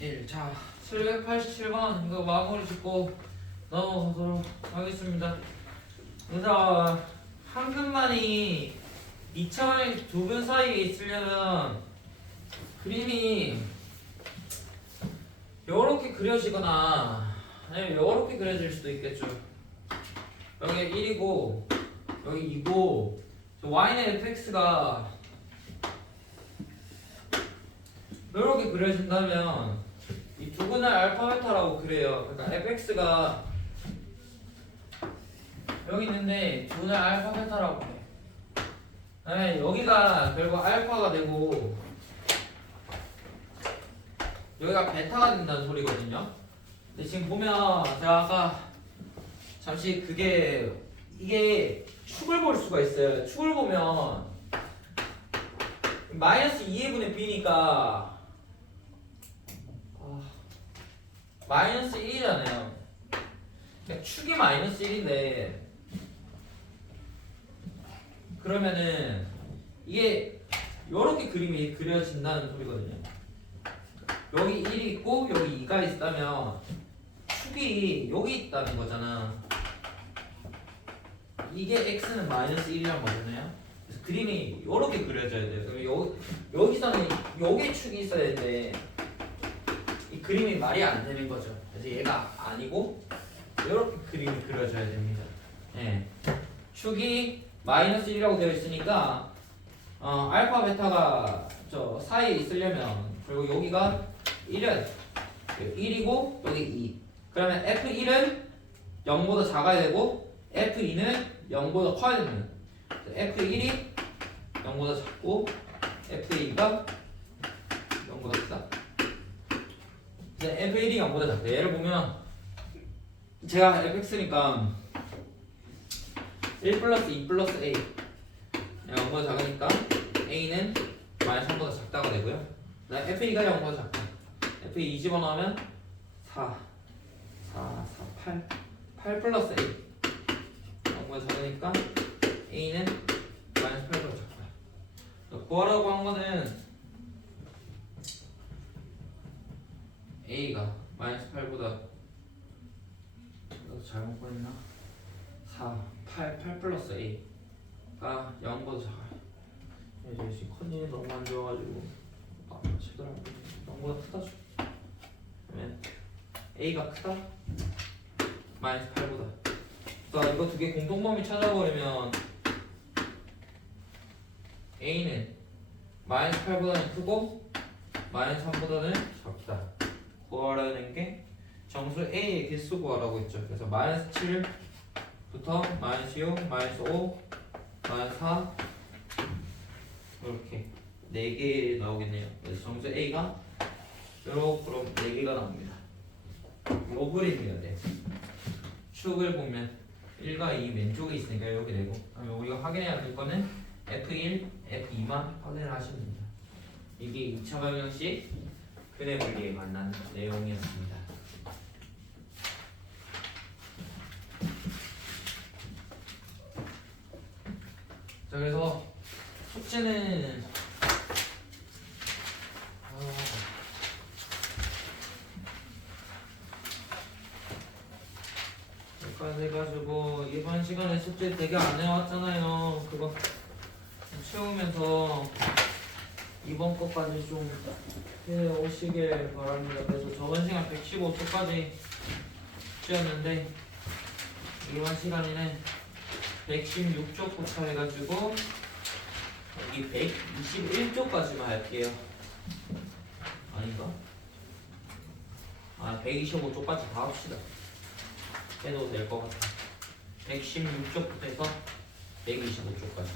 1. 자, 787번 이거 마무리 짓고 넘어가도록 하겠습니다. 그래서 한근만이 2차원의 두 근 사이에 있으려면 그림이 요렇게 그려지거나 아니면 요렇게 그려질 수도 있겠죠. 여기 1이고 여기 2고 y는 fx가 이렇게 그려진다면 이 두 근을 알파 베타라고 그래요. 그러니까 fx가 여기 있는데 두 근을 알파 베타라고 해. 네, 여기가 결국 알파가 되고 여기가 베타가 된다는 소리거든요. 근데 지금 보면 제가 아까 잠시 이게 축을 볼 수가 있어요. 축을 보면 마이너스 2분의 b니까 마이너스 1이잖아요. 그러니까 축이 마이너스 1인데 그러면은 이게 이렇게 그림이 그려진다는 소리거든요. 여기 1이 있고 여기 2가 있다면 축이 여기 있다는 거잖아. 이게 x는 마이너스 1이란 말이잖아요. 그래서 그림이 이렇게 그려져야 돼요. 그럼 여기서는 여기 축이 있어야 되는데 이 그림이 말이 안 되는 거죠. 그래서 얘가 아니고 이렇게 그림이 그려져야 됩니다. 예. 축이 마이너스 1이라고 되어 있으니까 알파 베타가 저 사이에 있으려면 그리고 여기가 1은 1이고 여기 2 그러면 F1은 0보다 작아야 되고 F2는 0보다 커야 됩니다. F1이 0보다 작고 F2가 0보다 크다. F1이 0보다 작다. 얘를 보면 제가 fx니까 1 플러스 2 플러스 a 0보다 작으니까 a는 마이너스 3보다 작다가 되고요. f2가 0보다 작다. f2 집어넣으면 4 8 플러스 a 0보다 작으니까 a는 마이너스 8보다 작다. 구하라고 한 거는 a가 마이너스 8보다 잘못 보냈나? 8 플러스 a가 0보다 작아요. 이제 지금 컨디션이 너무 안 좋아가지고 제대로 안 돼. 0보다 크다 줘. 그러면 a가 크다? 마이너스 8보다. 자, 이거 두 개 공통범위 찾아버리면 a는 마이너스 8보다는 크고 마이너스 3보다는 작다. 구하라는 게 정수 a의 개수 구하라고 했죠. 그래서 마이너스 7부터 마이너스 6, 마이너스 5, 마이너스 4 이렇게 4개 나오겠네요. 그래서 정수 a가 이렇게 그럼 4개가 나옵니다. 요 그림이어야 돼. 축을 보면 1과 2 왼쪽에 있으니까 이렇게 되고 그러면 우리가 확인해야 될 거는 F1, F2만 확인을 하시면 됩니다. 이게 2차 방정식 근의 분리에 관한 내용이었습니다. 자, 그래서 숙제는 여기까지 해가지고 이번 시간에 숙제 되게 안 해왔잖아요. 그거 채우면서 이번 것까지 좀 해오시길 바랍니다. 그래서 저번 시간 115초까지 숙제였는데 이번 시간에는 116쪽부터 해가지고 여기 121쪽까지만 할게요. 아닌가? 125쪽까지 다 합시다. 해도 될 것 같아. 116쪽부터 해서 125쪽까지.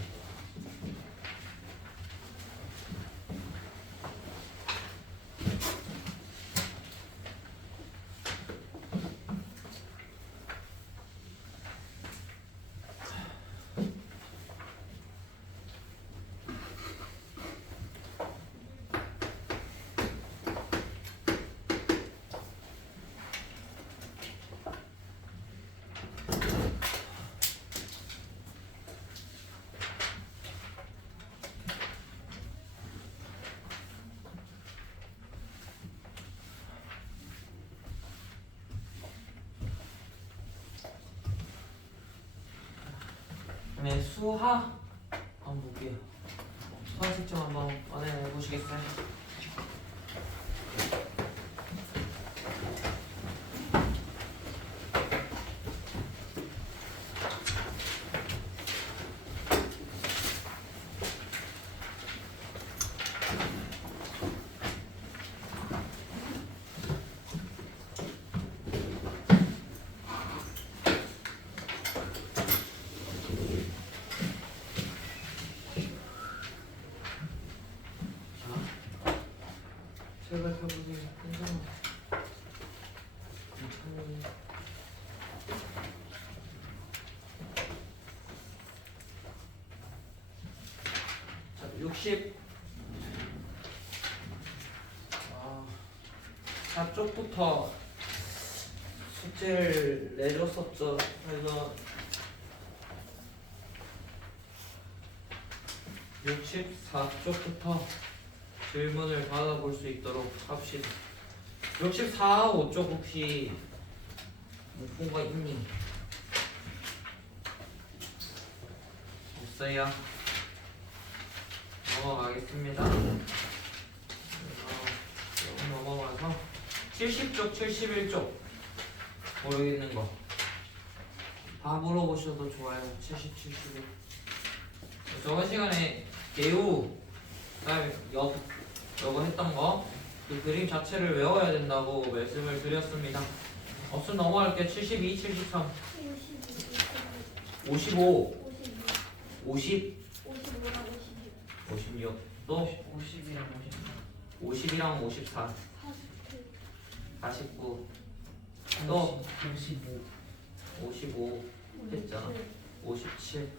네, 수하 한번 볼게요. 수하 측정 한번 꺼내 보시겠어요? 생각해보세요. 자, 60. 저쪽부터 숙제를 내줬었죠. 그래서 64쪽부터 질문을 받아볼 수 있도록 합시다. 64, 5쪽 혹시 못 본 거 있니? 없어요? 넘어가겠습니다. 여기 넘어가서 70쪽, 71쪽 모르겠는 거 다 물어보셔도 좋아요. 70, 71. 저번 시간에 개우 그다음에 저거 했던 거 그 그림 자체를 외워야 된다고 말씀을 드렸습니다. 없으면 넘어갈게요. 72, 73, 55, 50, 56, 또 50이랑 54, 49, 또 55 했잖아. 57,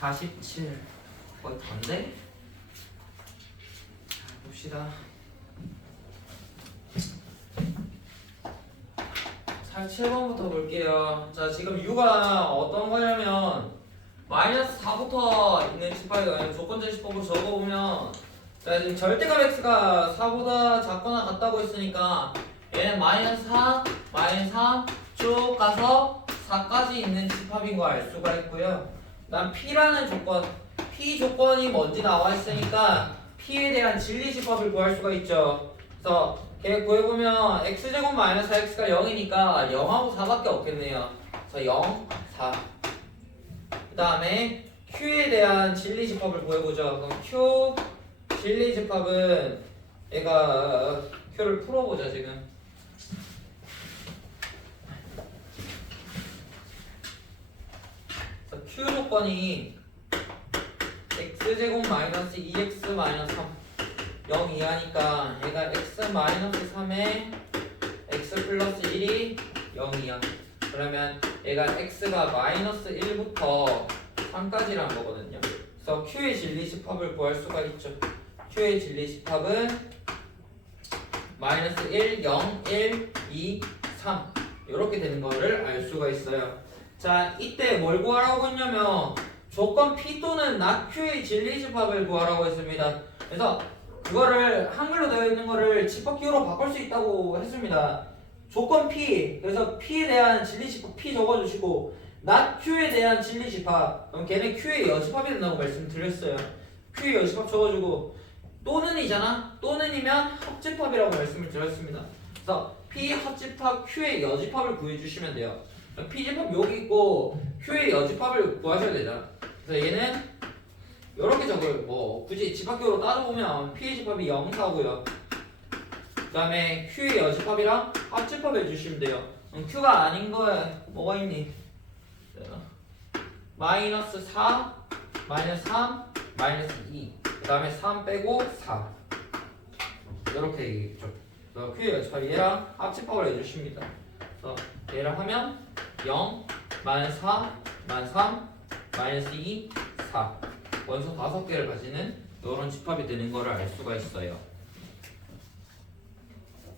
47 거의 반대? 자, 봅시다. 47번부터 볼게요. 자, 지금 U가 어떤 거냐면 마이너스 4부터 있는 집합이 조건제 집합으로 적어보면 자, 지금 절대값 x가 4보다 작거나 같다고 했으니까 얘는 마이너스 4, 마이너스 3 쭉 가서 4까지 있는 집합인 거 알 수가 있고요. 그다음 P라는 조건, P 조건이 뭔지 나와 있으니까 P에 대한 진리 집합을 구할 수가 있죠. 그래서 걔 구해보면 x제곱 마이너스 4x가 0이니까 0하고 4밖에 없겠네요. 그래서 0, 4. 그 다음에 Q에 대한 진리 집합을 구해보죠. 그럼 Q 진리 집합은 얘가 Q를 풀어보자 지금. Q 조건이 x제곱 마이너스 2x 마이너스 3 0 이하니까 얘가 x 마이너스 3에 x 플러스 1이 0이야. 그러면 얘가 x가 마이너스 1부터 3까지란 거거든요. 그래서 Q의 진리 집합을 구할 수가 있죠. Q의 진리 집합은 마이너스 1, 0, 1, 2, 3 이렇게 되는 거를 알 수가 있어요. 자, 이때 뭘 구하라고 했냐면 조건 P 또는 not Q의 진리 집합을 구하라고 했습니다. 그래서 그거를 한글로 되어 있는 거를 집합기호로 바꿀 수 있다고 했습니다. 조건 P, 그래서 P에 대한 진리 집합 P 적어주시고 not Q에 대한 진리 집합, 그럼 걔는 Q의 여집합이 된다고 말씀드렸어요. Q의 여집합 적어주고 또는이잖아. 또는이면 합집합이라고 말씀을 드렸습니다. 그래서 P 합집합 Q의 여집합을 구해주시면 돼요. P집합 여기 있고 Q의 여집합을 구하셔야 되잖아. 그래서 얘는 이렇게 적을 뭐 굳이 집합기호로 따져보면 P의 집합이 0, 4고요. 그 다음에 Q의 여집합이랑 합집합 해주시면 돼요. 그럼 Q가 아닌 거에 뭐가 있니? 마이너스 4, 마이너스 3, 마이너스 2. 그 다음에 3 빼고 4. 이렇게 얘기했죠. 그래서 Q의 여집합 얘랑 합집합을 해주십니다. 그래서 얘를 하면 0, 마이너스 4, 마이너스 3, 마이너스 2, 4 원소 5개를 가지는 이런 집합이 되는 거를 알 수가 있어요.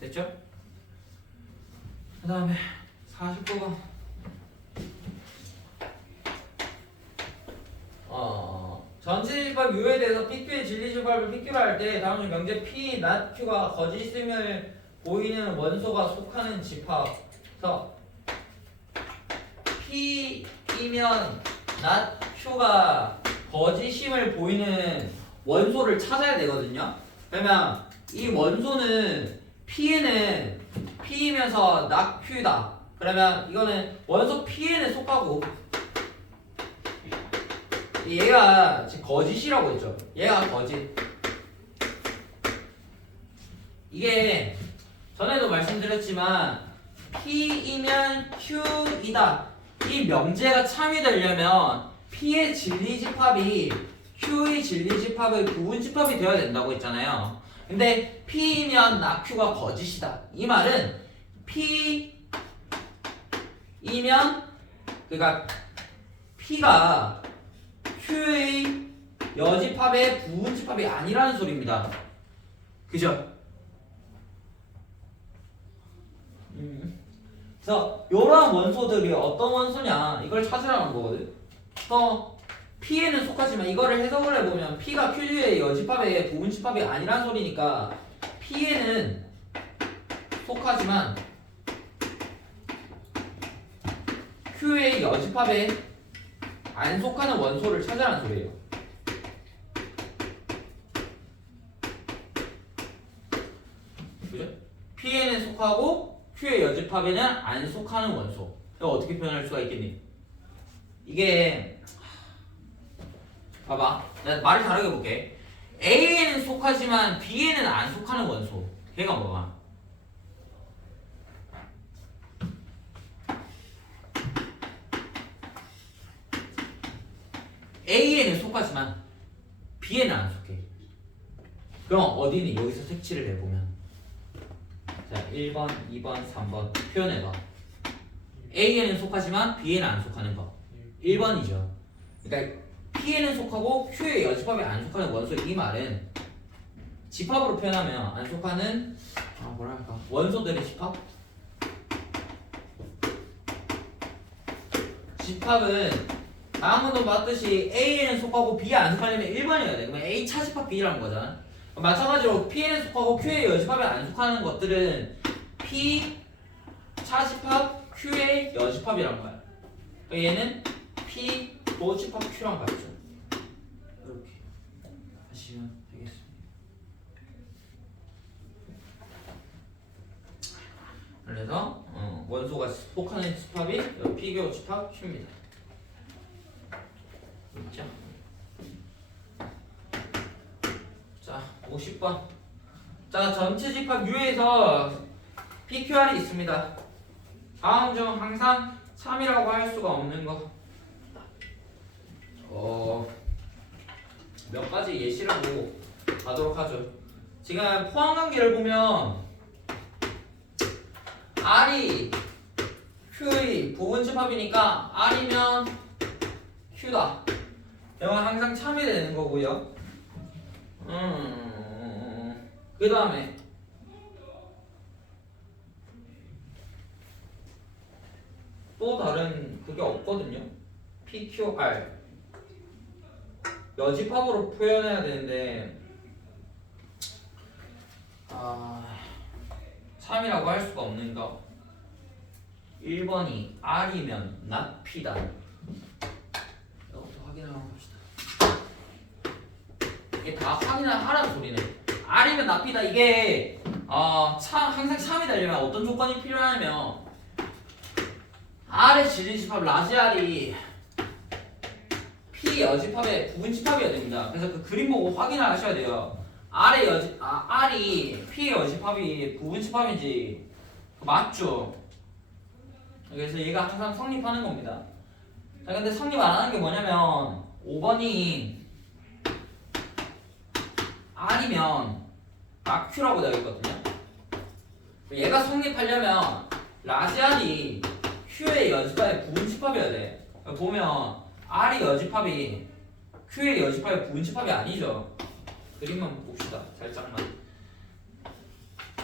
됐죠? 그 다음에 49번 전체 집합 U에 대해서 PQ의 진리 집합을 PQ로 할 때 다음 중 명제 P, not Q가 거짓임을 보이는 원소가 속하는 집합. 그래서 P이 P이면 not Q가 거짓임을 보이는 원소를 찾아야 되거든요. 그러면 이 원소는 P에는 P이면서 not Q다. 그러면 이거는 원소 P에는 속하고 얘가 지금 거짓이라고 했죠. 얘가 거짓. 이게 전에도 말씀드렸지만 P이면 Q이다. 이 명제가 참여되려면 P의 진리집합이 Q의 진리집합의 부분집합이 되어야 된다고 했잖아요. 근데 P이면 나 Q가 거짓이다. 이 말은 P이면 그러니까 P가 Q의 여집합의 부분집합이 아니라는 소리입니다. 그죠? 그래서 이러한 원소들이 어떤 원소냐 이걸 찾으라는 거거든. 그래서 P에는 속하지만 이거를 해석을 해보면 P가 Q의 여집합의 부분집합이 아니란 소리니까 P에는 속하지만 Q의 여집합에 안 속하는 원소를 찾으라는 소리예요. 그죠? P에는 속하고 Q의 여집합에는 안 속하는 원소. 이거 어떻게 표현할 수가 있겠니? 이게 봐봐, 내가 말을 다르게 볼게. A에는 속하지만 B에는 안 속하는 원소. 걔가 뭐가? A에는 속하지만 B에는 안 속해. 그럼 어디니? 여기서 색칠을 해보면 자 1번, 2번, 3번 표현해봐. A에는 속하지만 B에는 안 속하는 거 1번이죠. 그러니까 P에는 속하고 Q의 여집합에 안 속하는 원소. 이 말은 집합으로 표현하면 안 속하는 뭐랄까 원소들의 집합? 집합은 방금도 봤듯이 A에는 속하고 B에 안 속하려면 1번이어야 돼. 그러면 A 차집합 B라는 거잖아. 마찬가지로 P에는 속하고 Q의 여집합에 안 속하는 것들은 P 차집합 Q의 여집합이란 거야. 그러니까 얘는 P 도집합 Q란 말이죠. 이렇게 하시면 되겠습니다. 그래서 원소가 속하는 집합이 P교 집합 Q입니다. 있죠? 자, 50번. 자, 전체 집합 U에서 PQR이 있습니다. 다음 중 항상 참이라고 할 수가 없는 거. 몇 가지 예시를 보고 가도록 하죠. 지금 포항관계를 보면 R이 Q의 부분집합이니까 R이면 Q다. 이건 항상 참이 되는 거고요. 그 다음에 또 다른 그게 없거든요. PQR 여집합으로 표현해야 되는데 참이라고 할 수가 없는 거. 1번이 R이면 not P다. 이것부터 확인을 한번 봅시다. 이게 다 확인을 하라는 소리네. R이면 not P다. 이게 항상 참이 되려면 어떤 조건이 필요하냐면 R의 진리집합 라지 R이 P 여집합의 부분집합이어야 됩니다. 그래서 그 그림 보고 확인을 하셔야 돼요. R이 P 여집합이 부분집합인지 맞죠? 그래서 얘가 항상 성립하는 겁니다. 자, 근데 성립 안 하는 게 뭐냐면 5번이 R이면 Q라고 되어 있거든요. 얘가 성립하려면 라지 R이 Q의 여집합의 부분집합이어야 돼. 보면 R이 여집합이 Q의 여집합의 부분집합이 아니죠. 그림만 봅시다. 살짝만.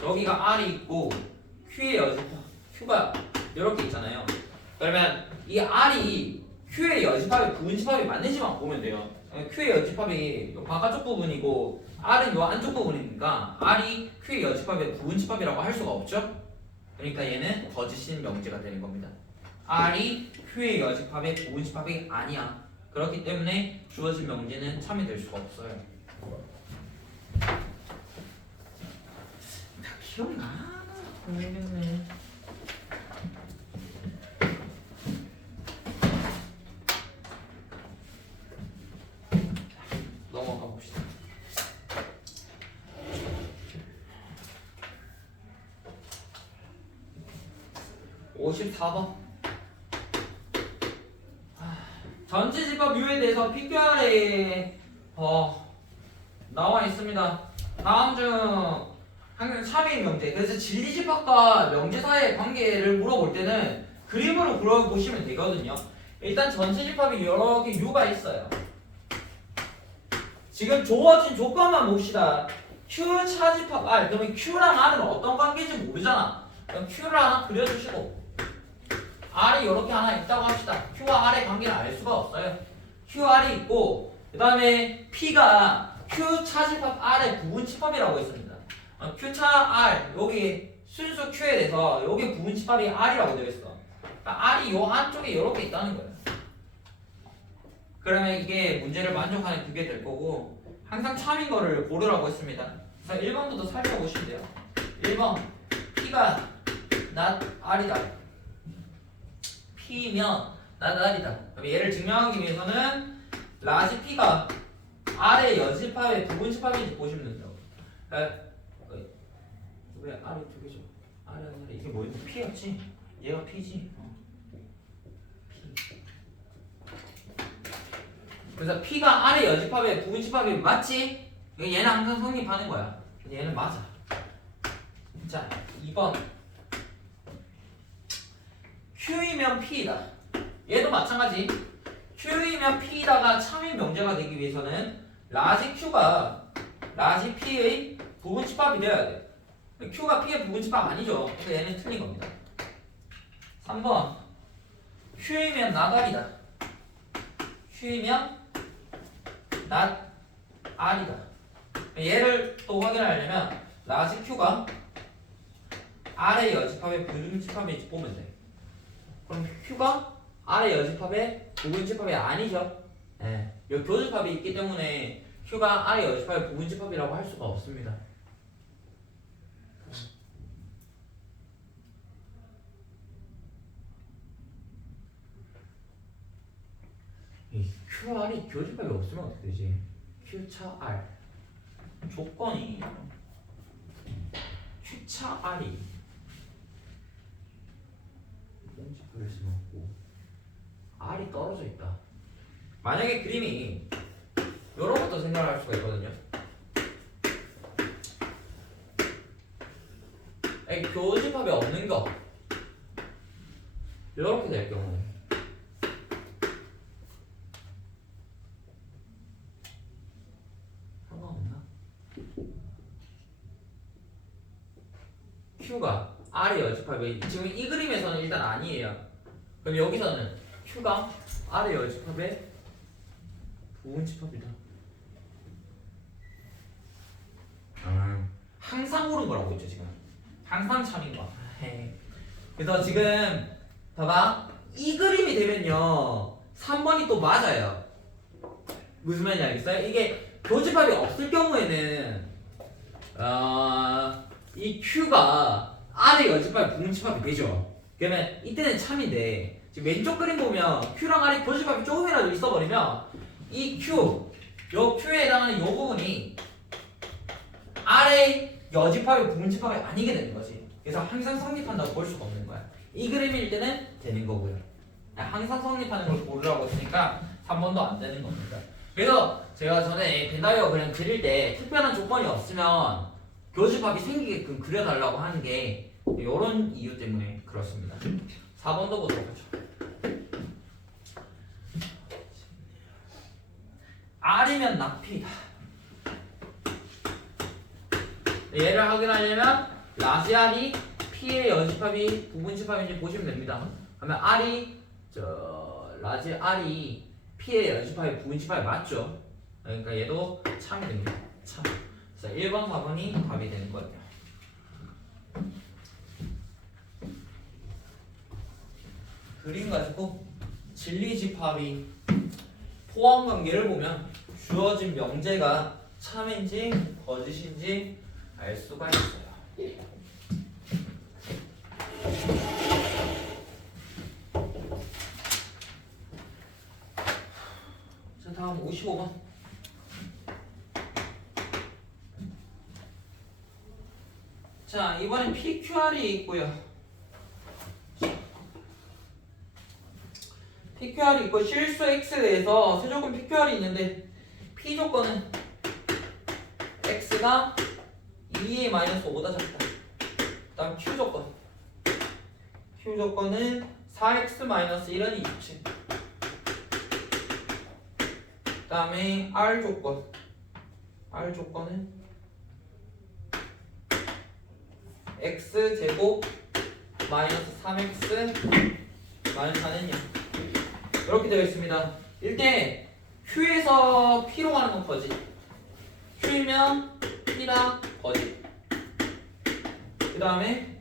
여기가 R이 있고 Q의 여집합 Q가 이렇게 있잖아요. 그러면 이 R이 Q의 여집합의 부분집합이 맞는지만 보면 돼요. Q의 여집합이 이 바깥쪽 부분이고 R은 이 안쪽 부분이니까 R이 Q의 여집합의 부분집합이라고 할 수가 없죠. 그러니까 얘는 거짓인 명제가 되는 겁니다. R이 Q의 여집합의 부분집합이 아니야. 그렇기 때문에 주어진 명제는 참이 될 수가 없어요. 다 기억나? 모르겠네. 넘어가 봅시다. (54번) 전체집합 U에 대해서 PQR에 나와 있습니다. 다음 중 항상 참의 명제. 그래서 진리집합과 명제 사이의 관계를 물어볼 때는 그림으로 그려보시면 되거든요. 일단 전체집합이 여러 개 U가 있어요. 지금 주어진 조건만 봅시다. Q 차집합 R. 그러면 Q랑 R은 어떤 관계인지 모르잖아. 그럼 Q를 하나 그려주시고 R이 이렇게 하나 있다고 합시다. Q와 R의 관계를 알 수가 없어요. QR이 있고 그 다음에 P가 Q 차집합 R의 부분집합이라고 했습니다. Q 차 R 여기 순수 Q에 대해서 여기 부분집합이 R이라고 되어 있어. 그러니까 R이 요 안쪽에 이렇게 있다는 거예요. 그러면 이게 문제를 만족하는 그게 될 거고 항상 참인 거를 고르라고 했습니다. 그래서 1번부터 살펴보시면 돼요. 1번 P가 not R이다. P면 not R이다. 그럼 얘를 증명하기 위해서는 라지 P가 R의 여집합의 부분집합인지 보시면 된다고. 왜 R이 두 개죠? R이 아니라 이게 뭐였지? P였지? 얘가 P지? P. 그래서 P가 R의 여집합의 부분집합이 맞지? 얘는 항상 성립하는 거야. 얘는 맞아. 자, 2번 Q이면 P이다. 얘도 마찬가지. Q이면 P이다가 참인 명제가 되기 위해서는 라지 Q가 라지 P의 부분집합이 되어야 돼. Q가 P의 부분집합 아니죠. 그래서 얘는 틀린 겁니다. 3번 Q이면 나달이다. Q이면 not R이다. 얘를 또 확인하려면 라지 Q가 R의 여집합의 부분집합인지 보면 돼. 그럼 Q가 R의 여집합의 부분집합이 아니죠. 네. 이 교집합이 있기 때문에 Q가 R의 여집합의 부분집합이라고 할 수가 없습니다. 이 QR이 교집합이 없으면 어떻게 되지? Q차 R 조건이 Q차 R이 부분집합일 수는 없고 R이 떨어져 있다. 만약에 그림이 이런 것도 생각을 할 수가 있거든요. 교집합이 없는 거 이렇게 될 경우 상관없나? Q가 R의 여집합이 지금 이 그림에서는 일단 아니에요. 그럼 여기서는 Q가 R의 여집합의 부분집합이다. 항상 옳은 거라고 했죠 지금. 항상 참인 거. 그래서 지금 봐봐 이 그림이 되면요 3번이 또 맞아요. 무슨 말인지 알겠어요? 이게 교집합이 없을 경우에는 이 Q가 R의 여집합의 부분집합이 되죠. 그러면 이때는 참인데 지금 왼쪽 그림 보면 Q랑 R의 교집합이 조금이라도 있어버리면 이 Q, 요 Q에 해당하는 요 부분이 R의 여집합의 부분집합이 아니게 되는 거지. 그래서 항상 성립한다고 볼 수가 없는 거야. 이 그림일 때는 되는 거고요. 항상 성립하는 걸 고르라고 했으니까 3번도 안 되는 겁니다. 그래서 제가 전에 벤다이어 그냥 그릴 때 특별한 조건이 없으면 교집합이 생기게끔 그려달라고 하는 게 이런 이유 때문에 그렇습니다. 4번도 보도록 하죠. R이면 낙P다. 얘를 확인하려면 라지 R이 P의 여집합이 부분집합인지 보시면 됩니다. 그러면 라지 R이 P의 여집합이 부분집합이 맞죠? 그러니까 얘도 참이 됩니다. 참. 그래서 1번, 4번이 답이 되는 거예요. 그림 가지고 진리집합이 포함 관계를 보면 주어진 명제가 참인지 거짓인지 알 수가 있어요. 자, 다음 55번. 자, 이번엔 PQR이 있고요. PQR이 있고 실수 X에 대해서 세조건 PQR이 있는데 P 조건은 X가 2a-5보다 작다. 다음 Q 조건. Q 조건은 4x-1은 27. 그 다음에 R 조건. R 조건은 x제곱 마이너스 3x 마이너스 4는 0. 이렇게 되어 있습니다. 일단 Q에서 P로 가는 건 거짓. Q이면 P다 거짓. 그 다음에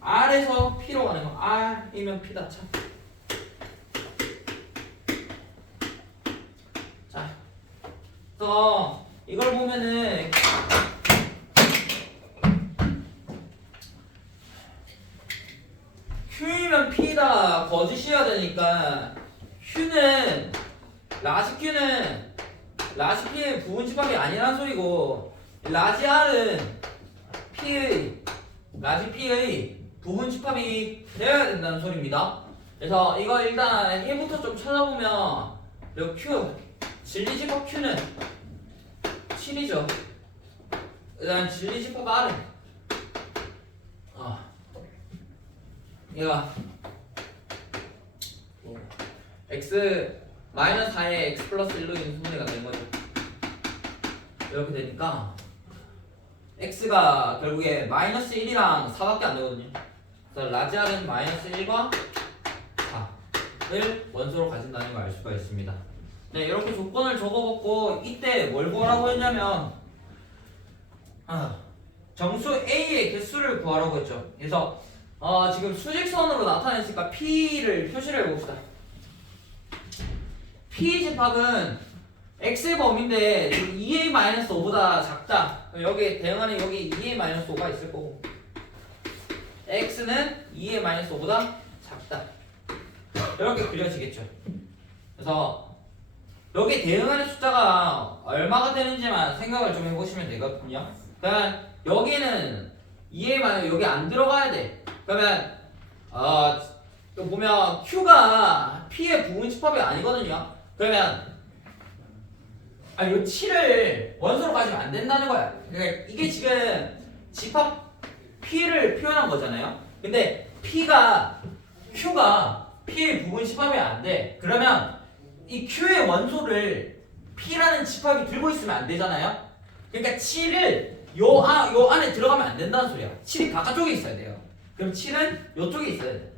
R에서 P로 가는 건 R이면 P다 참. 자, 그래서 이걸 보면은 Q이면 P다 거짓이어야 되니까 라지 Q는 라지 P의 부분집합이 아니라는 소리고 라지 R은 라지 P의 부분집합이 되어야 된다는 소리입니다. 그래서 이거 일단 해부터 좀 찾아보면 요 Q 진리집합 Q는 7이죠. 그다음 진리집합 R은 얘가 x 마이너스 4에 x 플러스 1로 인수분해가 된 거죠. 이렇게 되니까 x가 결국에 마이너스 1이랑 4밖에 안 되거든요. 그래서 라지 R은 마이너스 1과 4를 원소로 가진다는 걸 알 수가 있습니다. 네, 이렇게 조건을 적어봤고 이때 뭘 구하라고 했냐면 정수 A의 개수를 구하라고 했죠. 그래서 지금 수직선으로 나타냈으니까 P를 표시를 해봅시다. P 집합은 X의 범위인데 2a-5보다 작다. 여기 대응하는 여기 2a-5가 있을 거고 X는 2a-5보다 작다. 이렇게 그려지겠죠. 그래서 여기 대응하는 숫자가 얼마가 되는지만 생각을 좀 해보시면 되거든요. 그러니까 여기는 2a- 여기 안 들어가야 돼. 그러면 보면 Q가 P의 부분집합이 아니거든요. 그러면 이 7을 원소로 가지면 안 된다는 거야. 그러니까 이게 지금 집합 P를 표현한 거잖아요. 근데 Q가 P의 부분집합이 안 돼. 그러면 이 Q의 원소를 P라는 집합이 들고 있으면 안 되잖아요. 그러니까 7을 요 안에 들어가면 안 된다는 소리야. 7이 바깥쪽에 있어야 돼요. 그럼 7은 요쪽에 있어야 돼.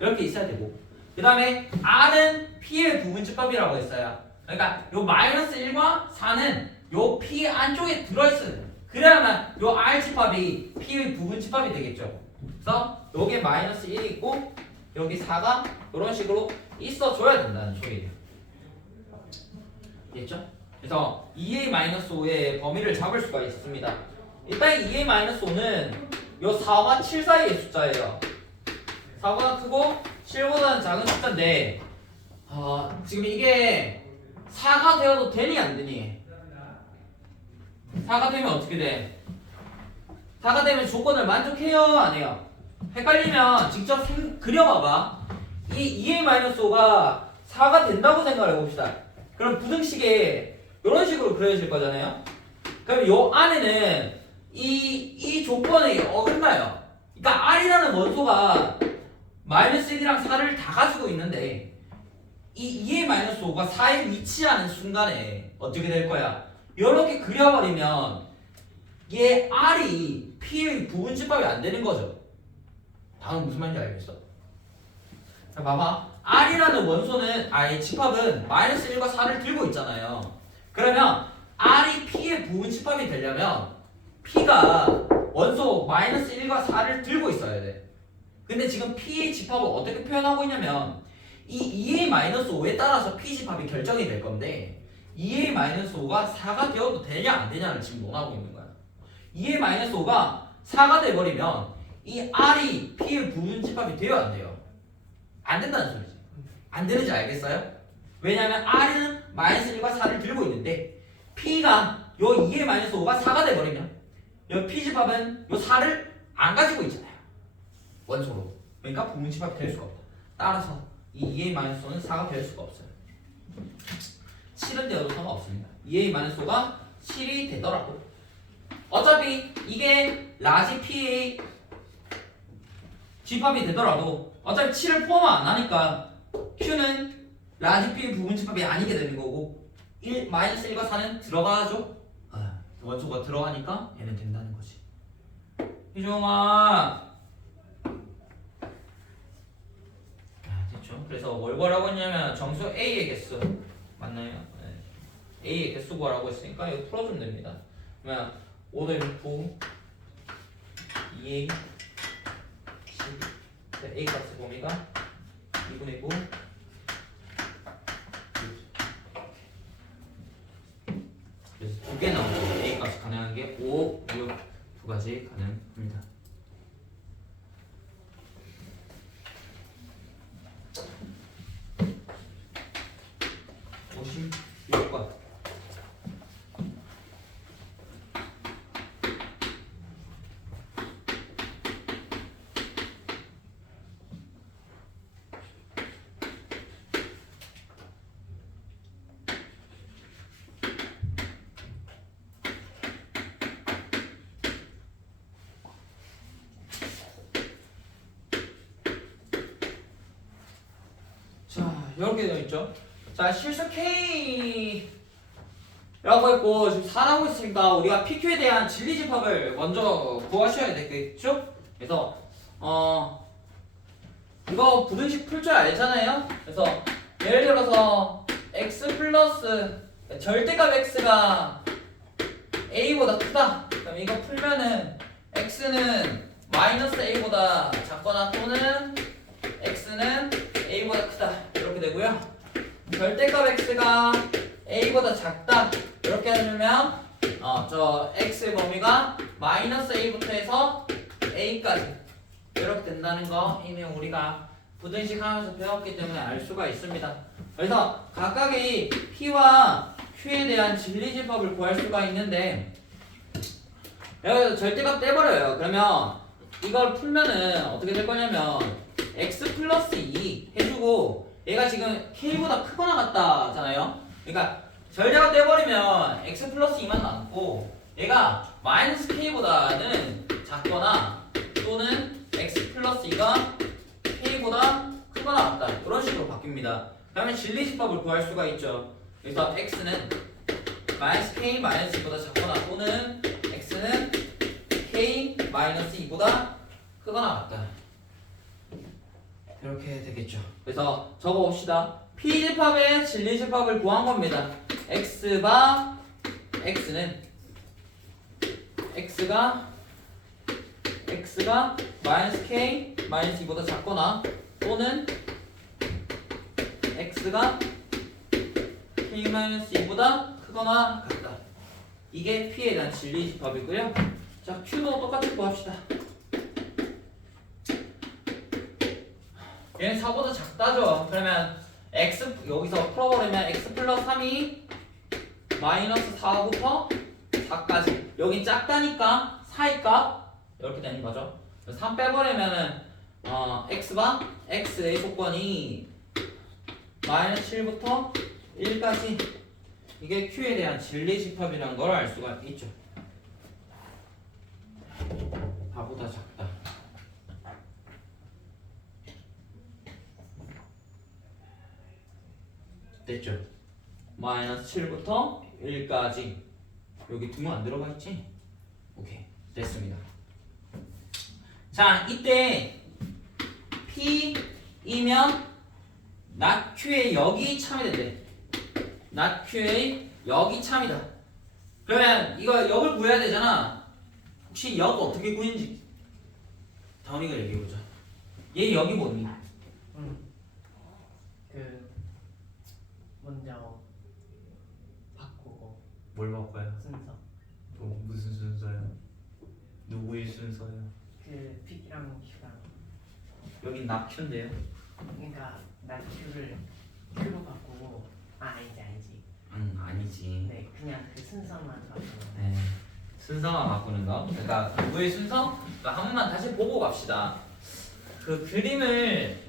이렇게 있어야 되고 그 다음에 R은 P의 부분집합이라고 했어요. 그러니까 요 마이너스 1과 4는 요 P 안쪽에 들어있어야 돼. 그래야만 요 R 집합이 P의 부분집합이 되겠죠. 그래서 요게 마이너스 1이 있고 여기 4가 이런 식으로 있어줘야 된다는 소리예요. 됐죠? 그래서 2a-5의 범위를 잡을 수가 있습니다. 일단 2a-5는 요 4와 7 사이의 숫자예요. 4보다 크고 7보다는 작은 숫자인데 지금 이게 4가 되어도 되니 안 되니? 4가 되면 어떻게 돼? 4가 되면 조건을 만족해요 안 해요? 헷갈리면 직접 그려봐봐. 이 2a-5가 4가 된다고 생각을 해봅시다. 그럼 부등식에 이런 식으로 그려질 거잖아요. 그럼 요 안에는 이 조건이 어긋나요. 그러니까 R이라는 원소가 마이너스 1이랑 4를 다 가지고 있는데 이 2a-5가 4에 위치하는 순간에 어떻게 될 거야? 이렇게 그려버리면 얘 R이 P의 부분집합이 안 되는 거죠. 방금 무슨 말인지 알겠어? 자, 봐봐. R이라는 원소는 집합은 마이너스 1과 4를 들고 있잖아요. 그러면 R이 P의 부분집합이 되려면 P가 원소 마이너스 1과 4를 들고 있어야 돼. 근데 지금 P의 집합을 어떻게 표현하고 있냐면 이 2a-5에 따라서 P 집합이 결정이 될 건데 2a-5가 4가 되어도 되냐 안 되냐를 지금 논하고 있는 거야. 2a-5가 4가 돼버리면 이 R이 P의 부분 집합이 돼요 안 돼요? 안 된다는 소리지. 안 되는지 알겠어요? 왜냐면 R은 -1과 4를 들고 있는데 P가 요 2a-5가 4가 돼버리면 요 P 집합은 요 4를 안 가지고 있잖아요. 원소로. 그러니까 부분 집합이 될 수가 없다. 따라서 이 2a-5는 4가 될 수가 없어요. 7은 되어도 상관없습니다. 2a-5가 7이 되더라도 어차피 이게 라지 P의 집합이 되더라도 어차피 7을 포함 안 하니까 Q는 라지 P의 부분 집합이 아니게 되는 거고 1과 4는 들어가죠. 원소가 들어가니까 얘는 된다는 거지. 희종아 됐죠? 그래서 뭘 구하라고 했냐면 정수 A의 개수 맞나요? 네. A의 개수 구하라고 했으니까 이거 풀어주면 됩니다. 그러면 5도 9 2A 10 A 값의 범위가 2분의 9 그래서 2개 나오고 A 값이 가능한 게 5, 6 두 가지 가능합니다. 이것과 자 이렇게 되어 있죠. 자 실수 K 라고 했고 지금 4라고 했으니까 우리가 PQ에 대한 진리집합을 먼저 구하셔야 되겠죠? 그래서 이거 부등식 풀 줄 알잖아요? 그래서 예를 들어서 x 플러스 절대값 x가 a보다 크다 그럼 이거 풀면은 x는 마이너스 a보다 작거나 또는 x는 a보다 크다 이렇게 되고요. 절대값 x가 a보다 작다 이렇게 해주면 저 x의 범위가 마이너스 a부터 해서 a까지 이렇게 된다는 거 이미 우리가 부등식 하면서 배웠기 때문에 알 수가 있습니다. 그래서 각각의 p와 q에 대한 진리집합을 구할 수가 있는데 여기서 절대값 떼버려요. 그러면 이걸 풀면은 어떻게 될 거냐면 x 플러스 2 해주고 얘가 지금 k보다 크거나 같다잖아요. 그러니까 절대값 떼버리면 x 플러스 2만 남고 얘가 마이너스 k보다는 작거나 또는 x 플러스 2가 k보다 크거나 같다 이런 식으로 바뀝니다. 그러면 진리집합을 구할 수가 있죠. 그래서 x는 마이너스 k 마이너스 2보다 작거나 또는 x는 k 마이너스 2보다 크거나 같다 이렇게 되겠죠. 그래서 적어봅시다. P집합의 진리집합을 구한 겁니다. x는 x가 마이너스 k 마이너스 2보다 작거나 또는 x가 k 마이너스 2보다 크거나 같다. 이게 P에 대한 진리집합이고요. 자, Q도 똑같이 구합시다. 얘는 4보다 작다죠. 그러면 x 여기서 풀어버리면 x 플러스 3이 마이너스 4부터 4까지 여긴 작다니까 4의 값 이렇게 되는 거죠. 3 빼버리면은 x가 x의 조건이 마이너스 7부터 1까지 이게 q에 대한 진리집합이라는 걸 알 수가 있죠. 4보다 작다. 됐죠? 마이너스 7부터 1까지 여기 등호 안 들어가 있지? 오케이 됐습니다. 자 이때 P이면 not Q의 여기 참이 된대. not Q의 여기 참이다. 그러면 이거 역을 구해야 되잖아. 혹시 역 어떻게 구했는지 다음이가 얘기해보자. 얘 여기 뭐니? 그 먼저 바꾸고 뭘 바꿔요? 순서. 무슨 순서요? 누구의 순서요? 그 픽이랑 큐랑. 여긴 낙큐인데요. 그러니까 나 큐를 큐로 바꾸고 아니지. 아니지. 네, 그냥 그 순서만 바꾸고. 네. 순서만 바꾸는 거. 그러니까 누구의 순서? 그러니까 한 번만 다시 보고 갑시다. 그 그림을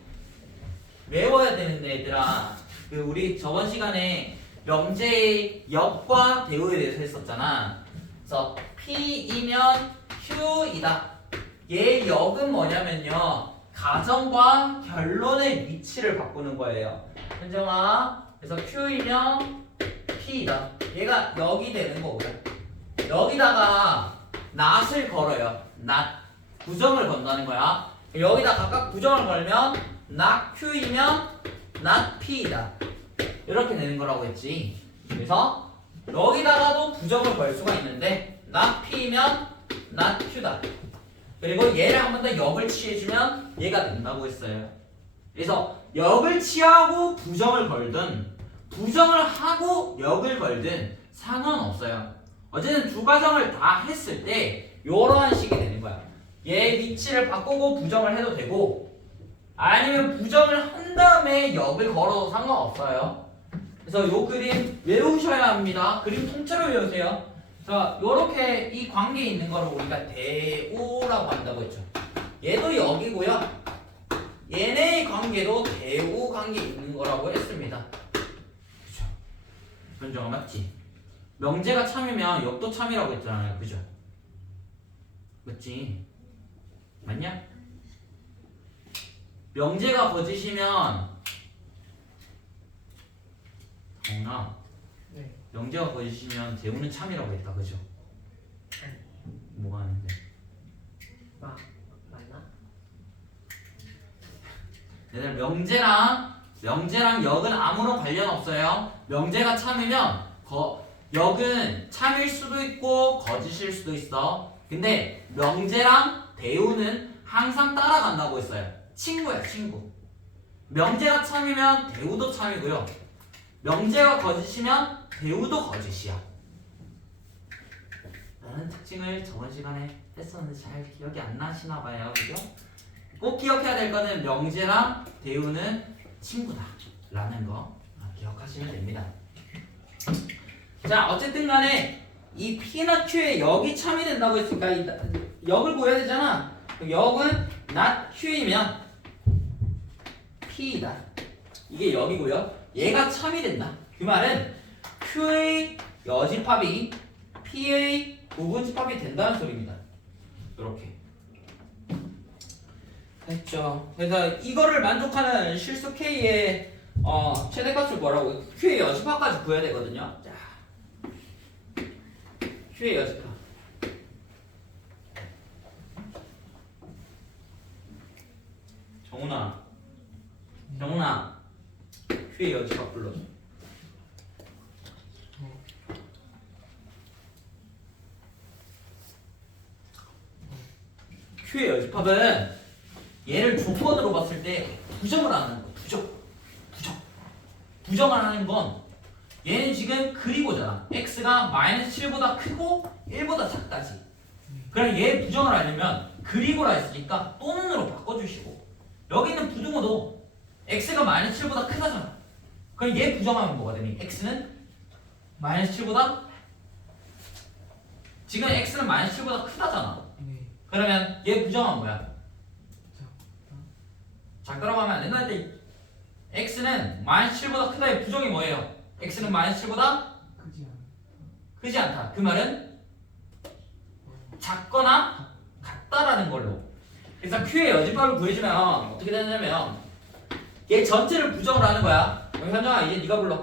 외워야 되는데 얘들아, 그 우리 저번 시간에 명제의 역과 대우에 대해서 했었잖아. 그래서 P이면 Q이다. 얘 역은 뭐냐면요, 가정과 결론의 위치를 바꾸는 거예요. 현정아, 그래서 Q이면 P이다. 얘가 역이 되는 거고요. 여기다가 낫을 걸어요. 낫. 부정을 건다는 거야. 여기다 각각 부정을 걸면 낫 Q이면 낫 P이다. 이렇게 되는 거라고 했지. 그래서 여기다가도 부정을 걸 수가 있는데 낫 P이면 낫 Q다. 그리고 얘를 한 번 더 역을 취해주면 얘가 된다고 했어요. 그래서 역을 취하고 부정을 걸든 부정을 하고 역을 걸든 상관없어요. 어쨌든 두 과정을 다 했을 때 이러한 식이 되는 거야. 얘 위치를 바꾸고 부정을 해도 되고 아니면 부정을 한 다음에 역을 걸어도 상관없어요. 그래서 이 그림 외우셔야 합니다. 그림 통째로 외우세요. 자, 요렇게 이 관계에 있는 거를 우리가 대우라고 한다고 했죠. 얘도 역이고요. 얘네의 관계도 대우 관계에 있는 거라고 했습니다. 그죠? 현정아 맞지? 명제가 참이면 역도 참이라고 했잖아요. 그죠? 맞지? 맞냐? 명제가 거짓이면 정나 네. 명제가 거짓이면 대우는 참이라고 했다. 그죠? 아니. 뭐가 하는데? 맞나? 얘들 명제랑 역은 아무런 관련 없어요. 명제가 참이면 역은 참일 수도 있고 거짓일 수도 있어. 근데 명제랑 대우는 항상 따라간다고 했어요. 친구야, 친구. 명제가 참이면 대우도 참이고요. 명제가 거짓이면 대우도 거짓이야. 라는 특징을 저번 시간에 했었는데 잘 기억이 안 나시나 봐요. 그죠? 꼭 기억해야 될 거는 명제랑 대우는 친구다 라는 거 기억하시면 됩니다. 자, 어쨌든 간에 이 P나 Q의 역이 참이 된다고 했으니까 역을 구해야 되잖아. 역은 not Q이면 P이다. 이게 역이고요. 얘가 참이 된다. 그 말은 Q의 여집합이 P의 부분집합이 된다는 소리입니다. 이렇게 했죠. 그래서 이거를 만족하는 실수 K의 최대값을 뭐라고? Q의 여집합까지 구해야 되거든요. 자, Q의 여집합. 정훈아, Q의 여집합 불러줘. Q의 여집합은 얘를 조건으로 봤을 때 부정을 하는 거. 부정을 하는 건 얘는 지금 그리고잖아. x가 -7보다 크고 1보다 작다지. 그럼 얘 부정을 하려면 그리고라 했으니까 또는으로 바꿔주시고, 여기 있는 부등호도 x가 -7보다 크다잖아. 그럼 얘 부정하면 뭐가 되니? x는 -7보다, 지금 x는 -7보다 크다잖아. 그러면 얘 부정하면 뭐야? 작다라고 하면 안 된다 했더니 x는 -7보다 크다의 부정이 뭐예요? x는 -7보다 크지 않다. 그 말은 작거나 같다라는 걸로. 그래서 Q의 여집합을 구해주면 어떻게 되냐면 얘 전체를 부정을 하는 거야. 그럼 현정아 이제 네가 불러.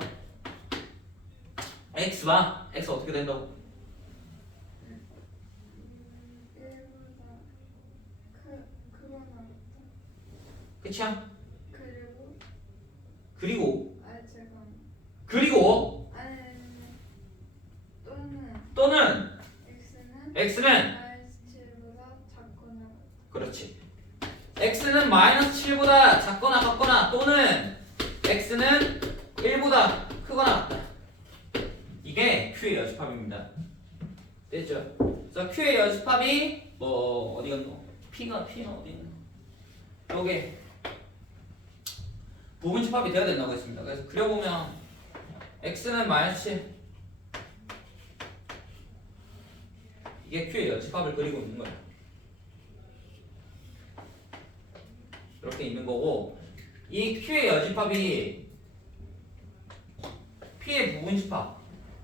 x와 x 어떻게 된다고? 1보다 크거나 끝이야? 그리고 그리고 또는 또는 x는 x는 -7보다 작거나 그렇지. x는 x는 마이너스 7보다 작거나 같거나 또는 x는 1보다 크거나 같다. 이게 Q의 여집합입니다. 됐죠? 그래서 Q의 여집합이 뭐 어디 갔노? P가 어디 있노? 요게 부분집합이 되어야 된다고 했습니다. 그래서 그려보면 x는 마이너스 7 이게 Q의 여집합을 그리고 있는 거예요. 이렇게 있는 거고 이 Q의 여집합이 P의 부분집합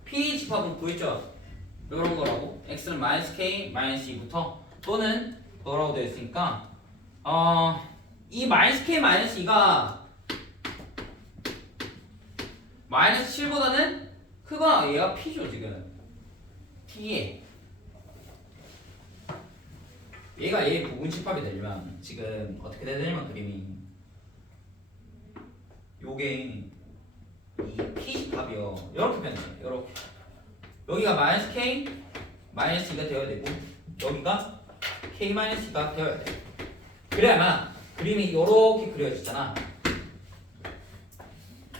P 집합을 구했죠. 이런 거라고 x는 마이너스 k 마이너스 2부터 또는 뭐라고 되어 있으니까 이 마이너스 k 마이너스 2가 마이너스 7보다는 크거나 얘가 p죠 지금 t에 얘가 얘의 부분집합이 되려면 지금 어떻게 돼야 되냐면 그림이 요게 이 p집합이요 이렇게 변해요. 이렇게 여기가 마이너스 k 마이너스 2가 되어야 되고 여기가 k 마이너스 2가 되어야 돼. 그래야만 그림이 이렇게 그려지잖아.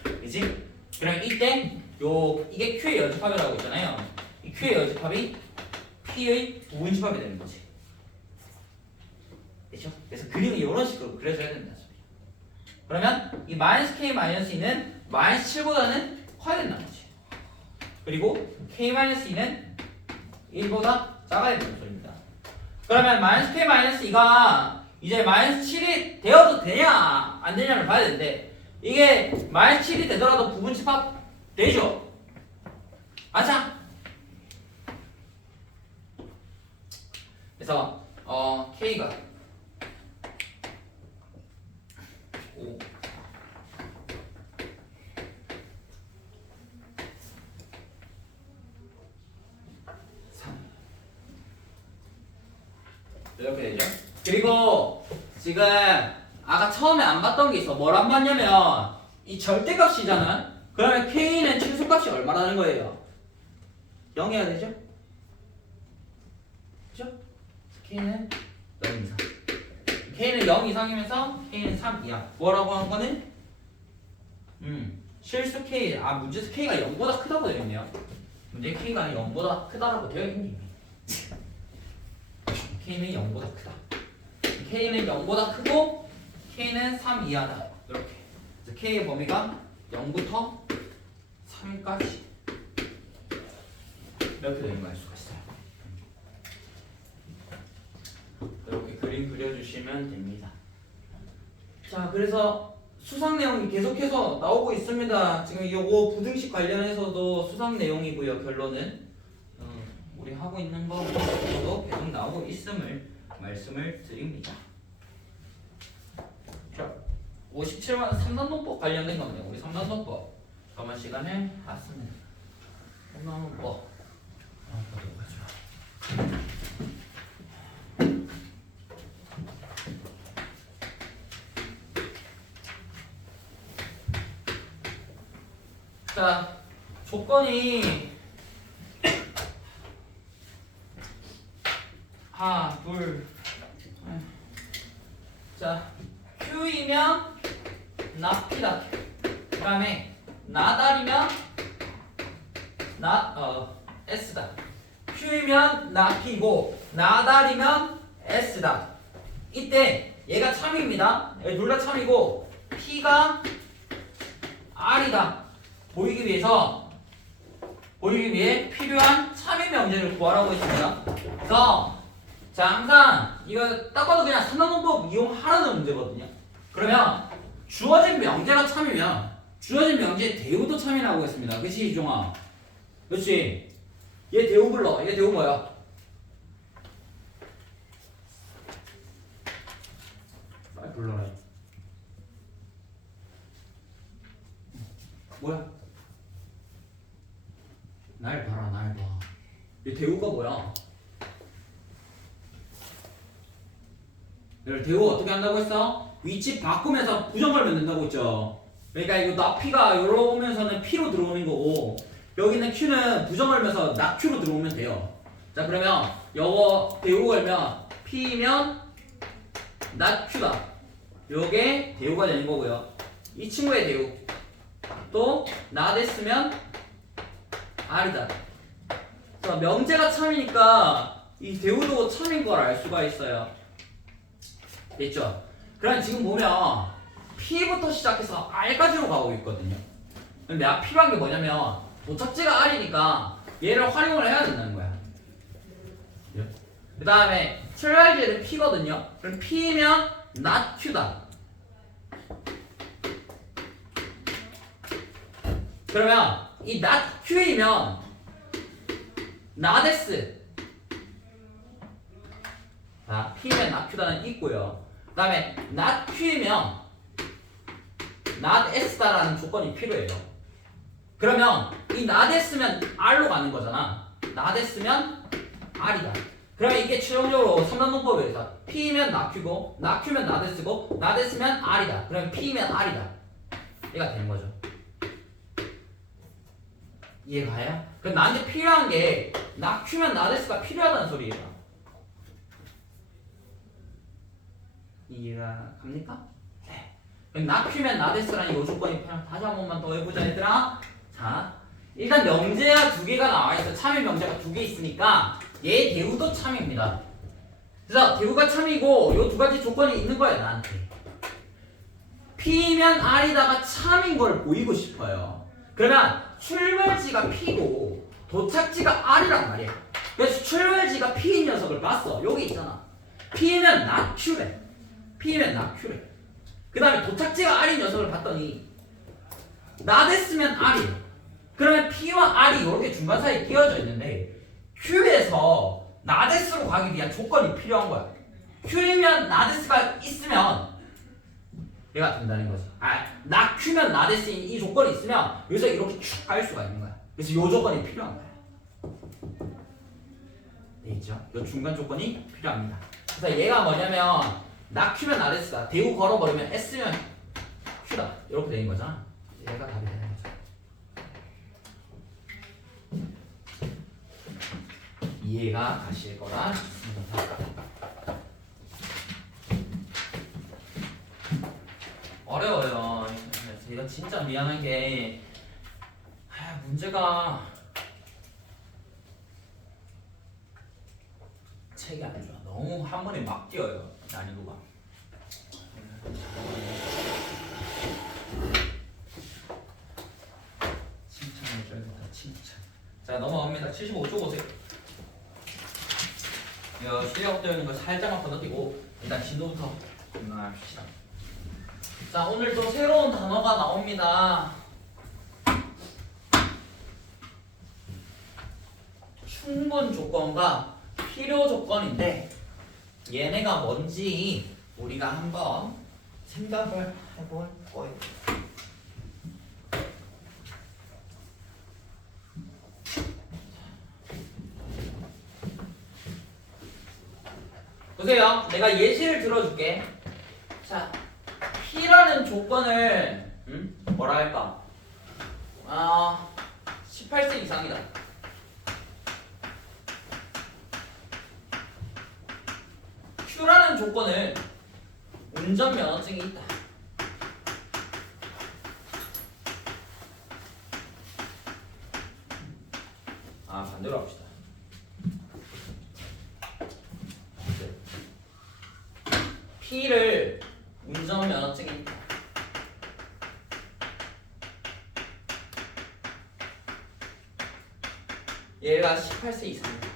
그지? 그럼 이때 이게 Q의 여집합이라고 했잖아요. 이 Q의 여집합이 P의 부분집합이 되는 거지. 그렇죠? 그래서 그림이 이런 식으로 그려져야 된다. 그러면 이 마이너스 k 마이너스 2는 마이너스 7보다는 커야 된다는 거지. 그리고 k-2는 1보다 작아야 되는 소리입니다. 그러면 마이너스 k 마이너스 2가 이제 마이너스 7이 되어도 되냐 안 되냐를 봐야 되는데 이게 마이너스 7이 되더라도 부분집합 되죠? 맞아? 그래서 k가 5 이렇게 되죠. 그리고 지금 아까 처음에 안 봤던 게 있어. 뭘 안 봤냐면 이 절대값이잖아. 그러면 k는 최소값이 얼마라는 거예요? 0이어야 되죠? 그죠? k는 0 이상. k는 0 이상이면서 k는 3 이하. 뭐라고 한 거는? 실수 k. 문제에서 k가 0보다 크다고 되어 있네요. 문제 k가 0보다 크다라고 되어 있니? k는 0보다 크다. k는 0보다 크고 k는 3 이하다. 이렇게. 그래서 k의 범위가 0부터 3까지 이렇게 되는 걸 알 수가 있어요. 이렇게 그림 그려주시면 됩니다. 자, 그래서 수상 내용이 계속해서 나오고 있습니다. 지금 요거 부등식 관련해서도 수상 내용이고요. 결론은 우리 하고 있는 거도 계속 나오고 있음을 말씀을 드립니다. 자, 57번 3단원법 관련된 겁니다. 우리 3단원법 저번 시간에 봤습니다. 3단원법 보도록 하죠. 자, 조건이 하나, 둘. 자, Q이면 나피다. 그 다음에 나달이면 S다. Q이면 나피고 나달이면 S다. 이때 얘가 참입니다. 둘 다 참이고 P가 R이다. 보이기 위해 필요한 참의 명제를 구하라고 했습니다. 그래서 자, 항상 이거 딱 봐도 그냥 3단원법 이용하라는 문제거든요. 그러면 주어진 명제가 참이면 주어진 명제의 대우도 참이라고 했습니다. 그치 이종아? 그치? 얘 대우 불러. 얘 대우 뭐야? 빨리 불러라. 뭐야? 날 봐라, 날 봐. 얘 대우가 뭐야? 얘를 대우 어떻게 한다고 했어? 위치 바꾸면서 부정 걸면 된다고 했죠. 그러니까 이거 나P가 여기로 오면서는 P로 들어오는 거고 여기는 Q는 부정 걸면서 나Q로 들어오면 돼요. 자, 그러면 요거 대우 걸면 P면 나Q다. 요게 대우가 되는 거고요. 이 친구의 대우 또 not s면 R이다. 자, 명제가 참이니까 이 대우도 참인 걸 알 수가 있어요. 됐죠? 그럼 지금 보면 P부터 시작해서 R까지로 가고 있거든요. 그럼 내가 필요한 게 뭐냐면 도착지가 R이니까 얘를 활용을 해야 된다는 거야. 그 다음에 출발지는 P거든요. 그럼 P면 not Q다. 그러면 이 not Q이면 not S. 자, P면 not Q다는 있고요. 그 다음에 not Q이면 not S다라는 조건이 필요해요. 그러면 이 not S면 R로 가는 거잖아. not S면 R이다. 그러면 이게 최종적으로 3단원법에 의해서 P면 not Q고 not Q면 not S고 not S면 R이다. 그러면 P면 R이다. 얘가 되는 거죠. 이해가요? 그럼 나한테 필요한 게 not Q면 not S가 필요하다는 소리예요. 이해가 갑니까? 네. 그럼 not Q면 not S라는 이 조건이 필요한. 다시 한 번만 더 해보자 얘들아. 자, 일단 명제가 두 개가 나와 있어. 참여 명제가 두 개 있으니까 얘 대우도 참입니다. 그래서 대우가 참이고 요 두 가지 조건이 있는 거야 나한테. P면 R이다가 참인 걸 보이고 싶어요. 그러면 출발지가 P고 도착지가 R이란 말이야. 그래서 출발지가 P인 녀석을 봤어. 여기 있잖아. P면 not Q래. P면 not Q래. 그 다음에 도착지가 R인 녀석을 봤더니 not S면 R이래. 그러면 P와 R이 이렇게 중간 사이에 끼어져 있는데 Q에서 not S로 가기 위한 조건이 필요한 거야. Q이면 not S가 있으면 얘가 된다는 거지. not Q면 not S인 이 조건이 있으면 여기서 이렇게 쭉 갈 수가 있는 거야. 그래서 이 조건이 필요한 거야. 네, 있죠? 이 중간 조건이 필요합니다. 그래서 얘가 뭐냐면 not Q면 not S다. 대우 걸어버리면 S면 Q다. 이렇게 되는 거잖아. 얘가 답이 되는 거죠. 이해가 가실 거라 믿습니다. 어려워요. 제가 진짜 미안한 게 문제가 책이 안 좋아. 너무 한 번에 막 뛰어요. 난이도가. 칭찬해줘야겠다. 칭찬. 자, 넘어갑니다. 75쪽 보세요. 이거 수역되어 있는 거 살짝만 건너뛰고 일단 진도부터 건너합시다. 자, 오늘 또 새로운 단어가 나옵니다. 충분 조건과 필요 조건인데 얘네가 뭔지 우리가 한번 생각을 해볼 거예요. 보세요. 내가 예시를 들어줄게. 자, P라는 조건을 뭐라 할까? 18세 이상이다. Q라는 조건을 운전면허증이 있다. 반대로 합시다. P를 운전면허증이 있다. 얘가 18세 이상이다.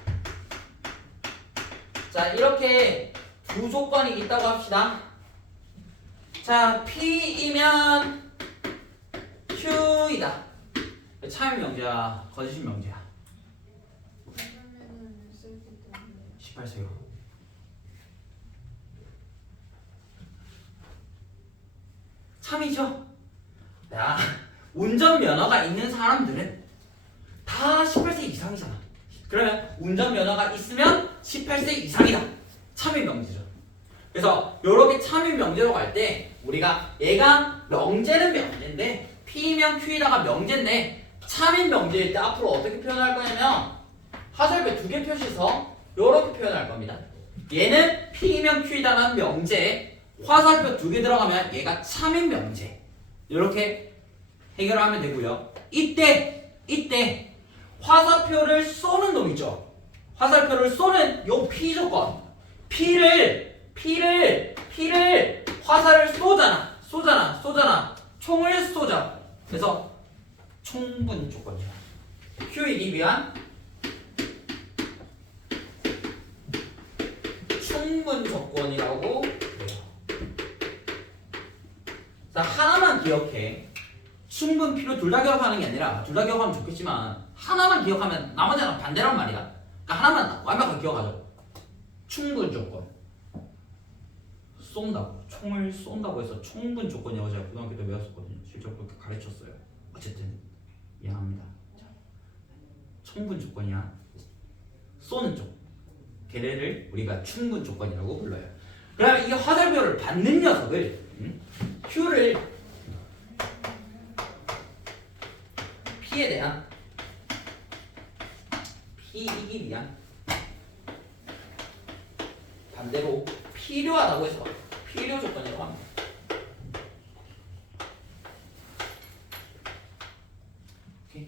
자, 이렇게 두 조건이 있다고 합시다. 자, P이면 Q이다. 참여 명제야, 거짓 명제야. 18세요. 참이죠? 야, 운전면허가 있는 사람들은 다 18세 이상이잖아. 그러면 운전면허가 있으면 18세 이상이다. 참인 명제죠. 그래서 요렇게 참인 명제로 갈 때 우리가 얘가 명제는 명제인데 P면 Q에다가 명제인데 참인 명제일 때 앞으로 어떻게 표현할 거냐면 하설배 두 개 표시해서 요렇게 표현할 겁니다. 얘는 P면 Q이다라는 명제, 화살표 2개 들어가면 얘가 참인 명제. 이렇게 해결하면 되고요. 이때 화살표를 쏘는 놈이죠. 화살표를 쏘는 요 P 조건. P를 화살을 쏘잖아. 총을 쏘자. 그래서 총분 조건이야. Q이기 위한 충분 조건이라고 해요. 자, 하나만 기억해. 충분 필요 둘 다 기억하는 게 아니라 둘 다 기억하면 좋겠지만 하나만 기억하면 나머지 하나 반대란 말이야. 그러니까 하나만 완벽하게 기억하죠. 충분 조건. 총을 쏜다고 해서 충분 조건이라고 제가 고등학교 때 외웠었거든요. 실제로 그렇게 가르쳤어요. 어쨌든 이해합니다. 자, 충분 조건이야. 쏘는 쪽. 걔네를 우리가 충분 조건이라고 불러요. 그러면 이 화살표를 받는 녀석을 Q를 P에 대한 P이기 위한 반대로 필요하다고 해서 필요 조건이라고 합니다. 오케이.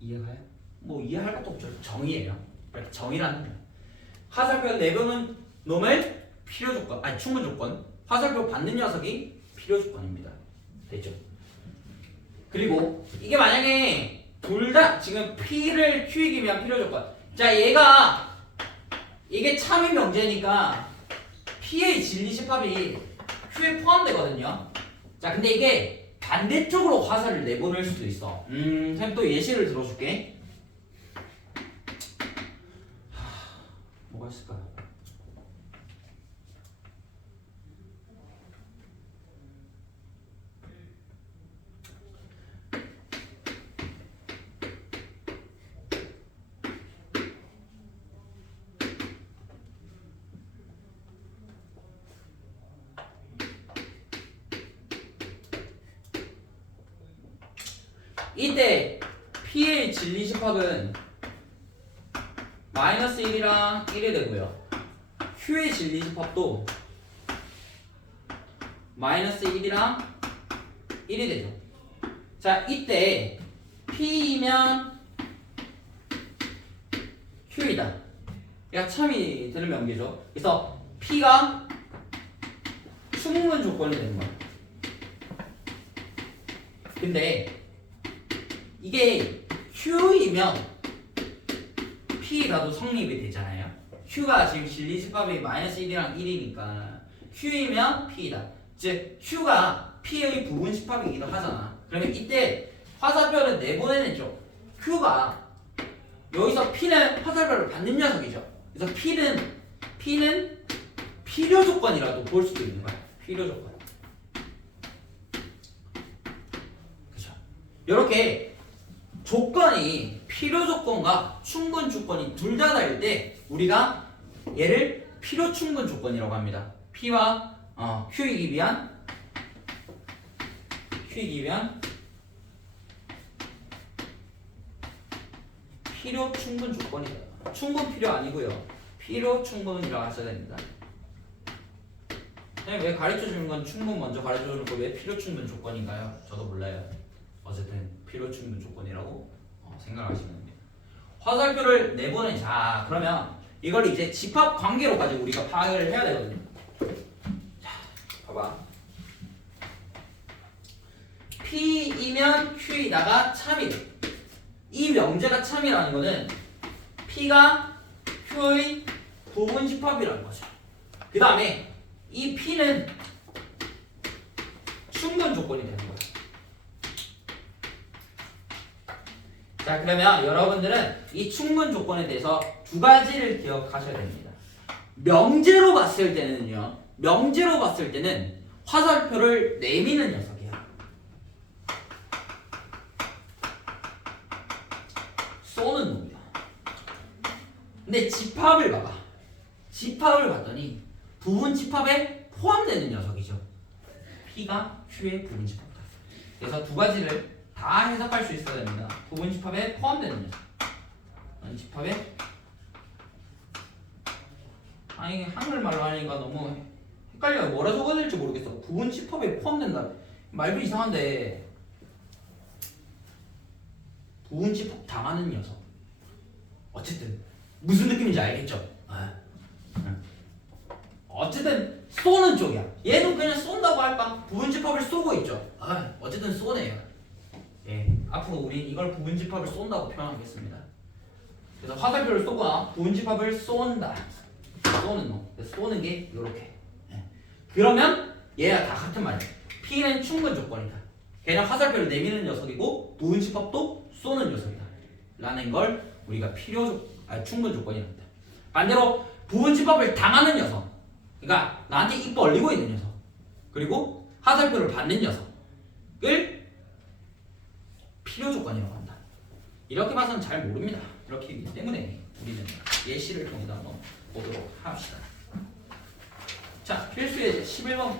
이해가요? 뭐 이해할 것도 없죠. 정의예요. 이렇게 정의라는 거예요. 화살표 내보는 놈을 필요 조건, 아니 충분 조건. 화살표 받는 녀석이 필요 조건입니다. 됐죠? 그리고 이게 만약에 둘 다 지금 P를 Q이기 위한 필요 조건. 자, 이게 참인 명제니까 P의 진리집합이 Q에 포함되거든요. 자, 근데 이게 반대쪽으로 화살을 내보낼 수도 있어. 선생님 또 예시를 들어줄게. 뭐가 있을까요? 이때 P의 진리집합은 마이너스 1이랑 1이 되고요. Q의 진리집합도 마이너스 1이랑 1이 되죠. 자, 이때 P이면 Q이다. 얘가 참이 되는 명제죠. 그래서 P가 충분 조건이 되는 거야. 근데 이게 Q이면 P가도 성립이 되잖아요. Q가 지금 진리집합이 마이너스 1이랑 1이니까 Q이면 P이다. 즉 Q가 P의 부분집합이기도 하잖아. 그러면 이때 화살표를 내보내는 쪽 Q가 여기서 P는 화살표를 받는 녀석이죠. 그래서 P는 필요 조건이라도 볼 수도 있는 거야. 필요 조건. 그렇죠. 이렇게 조건이 필요 조건과 충분 조건이 둘 다 다를 때 우리가 얘를 필요 충분 조건이라고 합니다. P와 Q이기 위한 필요 충분 조건이다. 충분 필요 아니고요. 필요 충분이라고 하셔야 됩니다. 왜 가르쳐주는 건 충분 먼저 가르쳐주는 거 왜 필요 충분 조건인가요? 저도 몰라요. 어쨌든 필요 충분 조건이라고 생각하시면 됩니다. 화살표를 내보낸 자 그러면 이걸 이제 집합 관계로까지 우리가 파악을 해야 되거든요. 자, 봐봐. P이면 Q이다가 참이래. 이 명제가 참이라는 거는 P가 Q의 부분 집합이라는 거죠. 그 다음에 이 P는 충분 조건이 되는 거예요. 자, 그러면 여러분들은 이 충분 조건에 대해서 두 가지를 기억하셔야 됩니다. 명제로 봤을 때는 화살표를 내미는 녀석이야. 쏘는 놈이야. 근데 집합을 봐봐. 집합을 봤더니 부분 집합에 포함되는 녀석이죠. P가 Q의 부분 집합이다. 그래서 두 가지를 다 해석할 수 있어야 됩니다. 부분 집합에 포함되는 녀석. 집합에 아니 한글말로 하니까 너무 헷갈려요. 뭐라 적어야 될지 모르겠어. 부분 집합에 포함된다. 말도 이상한데 부분 집합 당하는 녀석. 어쨌든 무슨 느낌인지 알겠죠? 어쨌든 쏘는 쪽이야. 얘는 그냥 쏜다고 할까? 부분 집합을 쏘고 있죠. 어쨌든 쏘네요. 예, 앞으로 우린 이걸 부분 집합을 쏜다고 표현하겠습니다. 그래서 화살표를 쏘거나 부분 집합을 쏜다. 쏘는 놈. 쏘는 게 이렇게. 예. 그러면 얘가 다 같은 말이야. P는 충분 조건이다. 걔는 화살표를 내미는 녀석이고 부분 집합도 쏘는 녀석이다. 라는 걸 우리가 충분 조건이랍니다. 반대로 부분 집합을 당하는 녀석. 그러니까 나한테 입 벌리고 있는 녀석. 그리고 화살표를 받는 녀석을 필요 조건이라고 한다. 이렇게 봐서는 잘 모릅니다. 이렇게 있기 때문에 우리는 예시를 통해서 한번 보도록 합시다. 자, 필수 예제 11번.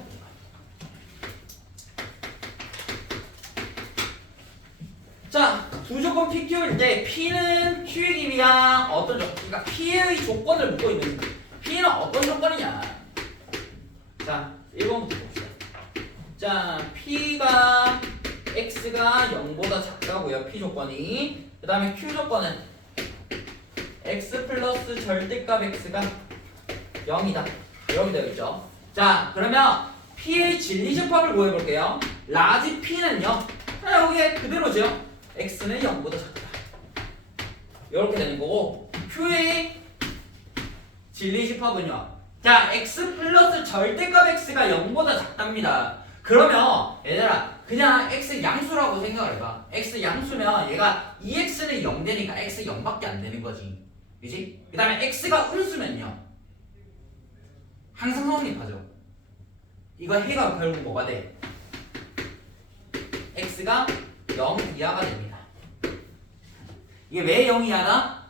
자, 두 조건 PQ일 때 P는 Q의 길이랑 어떤 조건, 그러니까 P의 조건을 묻고 있는 P는 어떤 조건이냐. 자, 1번부터 봅시다. 자, P가 X가 0보다 작다고요. P 조건이. 그 다음에 Q 조건은 X 플러스 절대값 X가 0이다. 이렇게 되어 있죠. 자, 그러면 P의 진리집합을 구해볼게요. 라지 P는요. 여기에 그대로죠. X는 0보다 작다. 이렇게 되는 거고 Q의 진리집합은요. 자, X 플러스 절대값 X가 0보다 작답니다. 그러면 얘들아 그냥 X 양수라고 생각을 해봐. X 양수면 얘가 2X는 0 되니까 X 0밖에 안 되는 거지. 그지? 그 다음에 X가 음수면요. 항상 성립하죠. 이거 해가 결국 뭐가 돼? X가 0 이하가 됩니다. 이게 왜 0 이하나?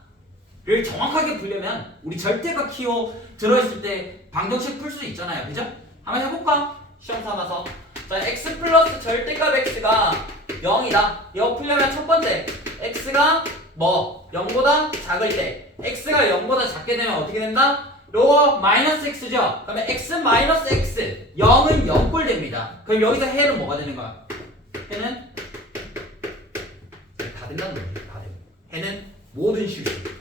를 정확하게 풀려면 우리 절대값 키워 들어있을 때 방정식 풀 수 있잖아요. 그죠? 한번 해볼까? 시험 삼아서. 자, X 플러스 절대값 X가 0이다. 이거 풀려면 첫 번째 X가 뭐? 0보다 작을 때 X가 0보다 작게 되면 어떻게 된다? 요거 마이너스 X죠? 그러면 X 마이너스 X 0은 0꼴 됩니다. 그럼 여기서 해는 뭐가 되는 거야? 해는 다 된다는 거지. 다 돼. 해는 모든 실수.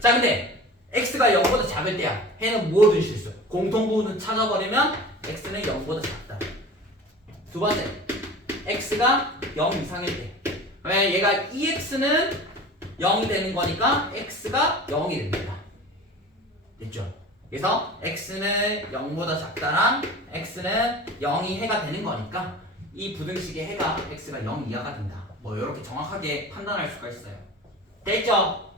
자, 근데 X가 0보다 작을 때야. 해는 모든 실수. 공통부호는 찾아버리면 X는 0보다 작다. 두 번째, X가 0 이상일 때. 왜 얘가 2X는 0이 되는 거니까 X가 0이 됩니다. 됐죠? 그래서 X는 0보다 작다랑 X는 0이 해가 되는 거니까 이 부등식의 해가 X가 0 이하가 된다. 뭐 이렇게 정확하게 판단할 수가 있어요. 됐죠?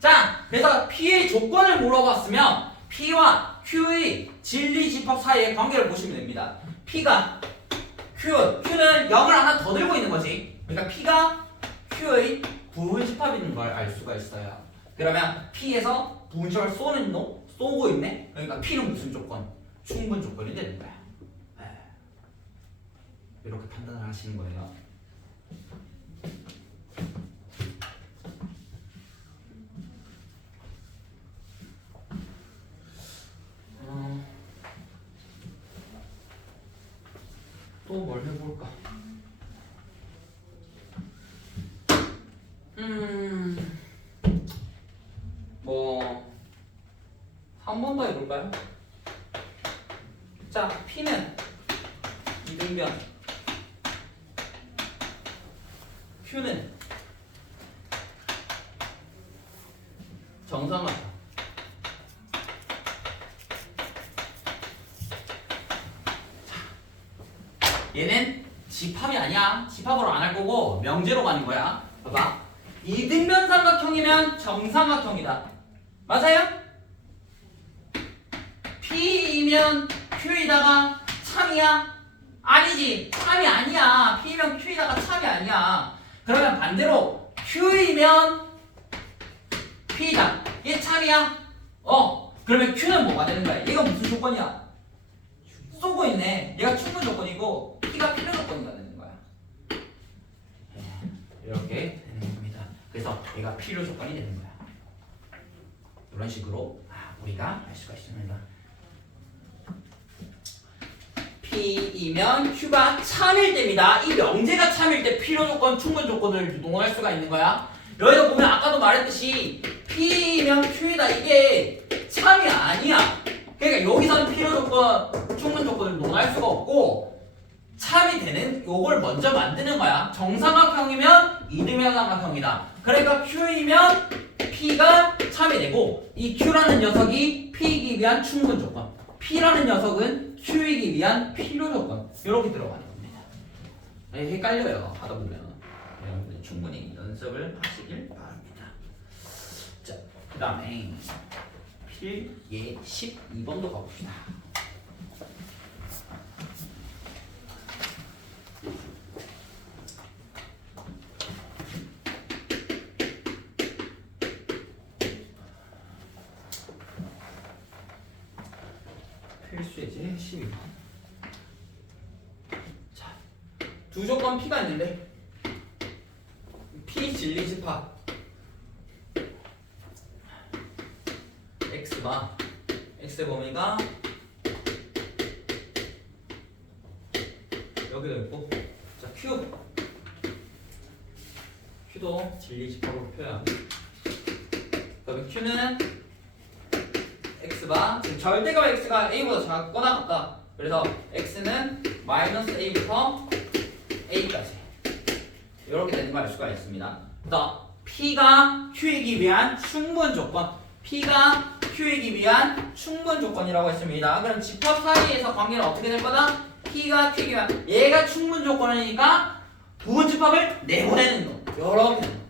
자, 그래서 P의 조건을 물어봤으면 P와 Q의 진리집합 사이의 관계를 보시면 됩니다. P가 Q는 0을 하나 더 들고 있는 거지. 그러니까 P가 Q의 부분집합인 걸 알 수가 있어요. 그러면 P에서 부분집합을 쏘고 있네? 그러니까 P는 무슨 조건? 충분 조건이 되는 거야. 이렇게 판단을 하시는 거예요. 또 뭘 해볼까? 뭐 한 번 더 해볼까요? 자, P는 이등변, Q는 정사각형. 얘는 집합이 아니야. 집합으로 안 할 거고 명제로 가는 거야. 봐봐. 이등변 삼각형이면 정삼각형이다. 맞아요? P이면 Q이다가 참이야? 아니지. 참이 아니야. P면 Q이다가 참이 아니야. 그러면 반대로 Q이면 P다. 얘 참이야? 그러면 Q는 뭐가 되는 거야? 얘가 무슨 조건이야? 쏘고 있네. 얘가 충분 조건이고 P가 필요 조건이가 되는 거야. 이렇게 되는 겁니다. 그래서 얘가 필요 조건이 되는 거야. 그런 식으로 우리가 알 수가 있습니다. P이면 Q가 참일 때입니다. 이 명제가 참일 때 필요 조건, 충분 조건을 논할 수가 있는 거야. 여기서 보면 아까도 말했듯이 P면 Q이다. 이게 참이 아니야. 그러니까 여기서는 필요 조건, 충분 조건을 논할 수가 없고 참이 되는 요걸 먼저 만드는 거야. 정삼각형이면 이등변 삼각형이다. 그러니까 Q이면 P가 참이 되고 이 Q라는 녀석이 P이기 위한 충분 조건, P라는 녀석은 Q이기 위한 필요 조건 이렇게 들어가는 겁니다. 헷갈려요. 하다 보면 여러분들 충분히 연습을 하시길 바랍니다. 자, 그 다음에 필예 12번도 가봅시다. 필수예제 12번. 자, 두 조건 P가 있는데 P 진리 집합 X가 X의 범위가 여기도 있고, 자 Q도 진리 집합으로 표현. 그다음에 Q는 X가 지금 절대값 X가 A보다 작거나 같다. 그래서 X는 마이너스 A부터 A까지 이렇게 되는 걸 알 수가 있습니다. 그다음 P가 Q이기 위한 충분 조건, P가 Q이기 위한 충분 조건이라고 했습니다. 그럼 집합 사이에서 관계는 어떻게 될 거다? P가 Q이기 위한, 얘가 충분 조건이니까 부분 집합을 내보내는 거. 이렇게 되는 거.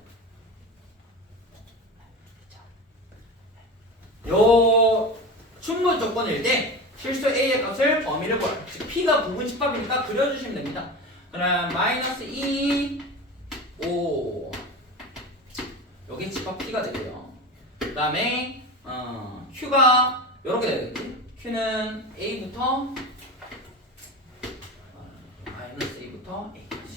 요 충분 조건일 때 실수 A의 값을 범위를 구할, 즉 P가 부분 집합이니까 그려주시면 됩니다. 그럼 마이너스 2, 5 여기 집합 P가 되고요. 그 다음에 Q가 이렇게 되겠지. Q는 A부터 마이너스 A부터 A까지.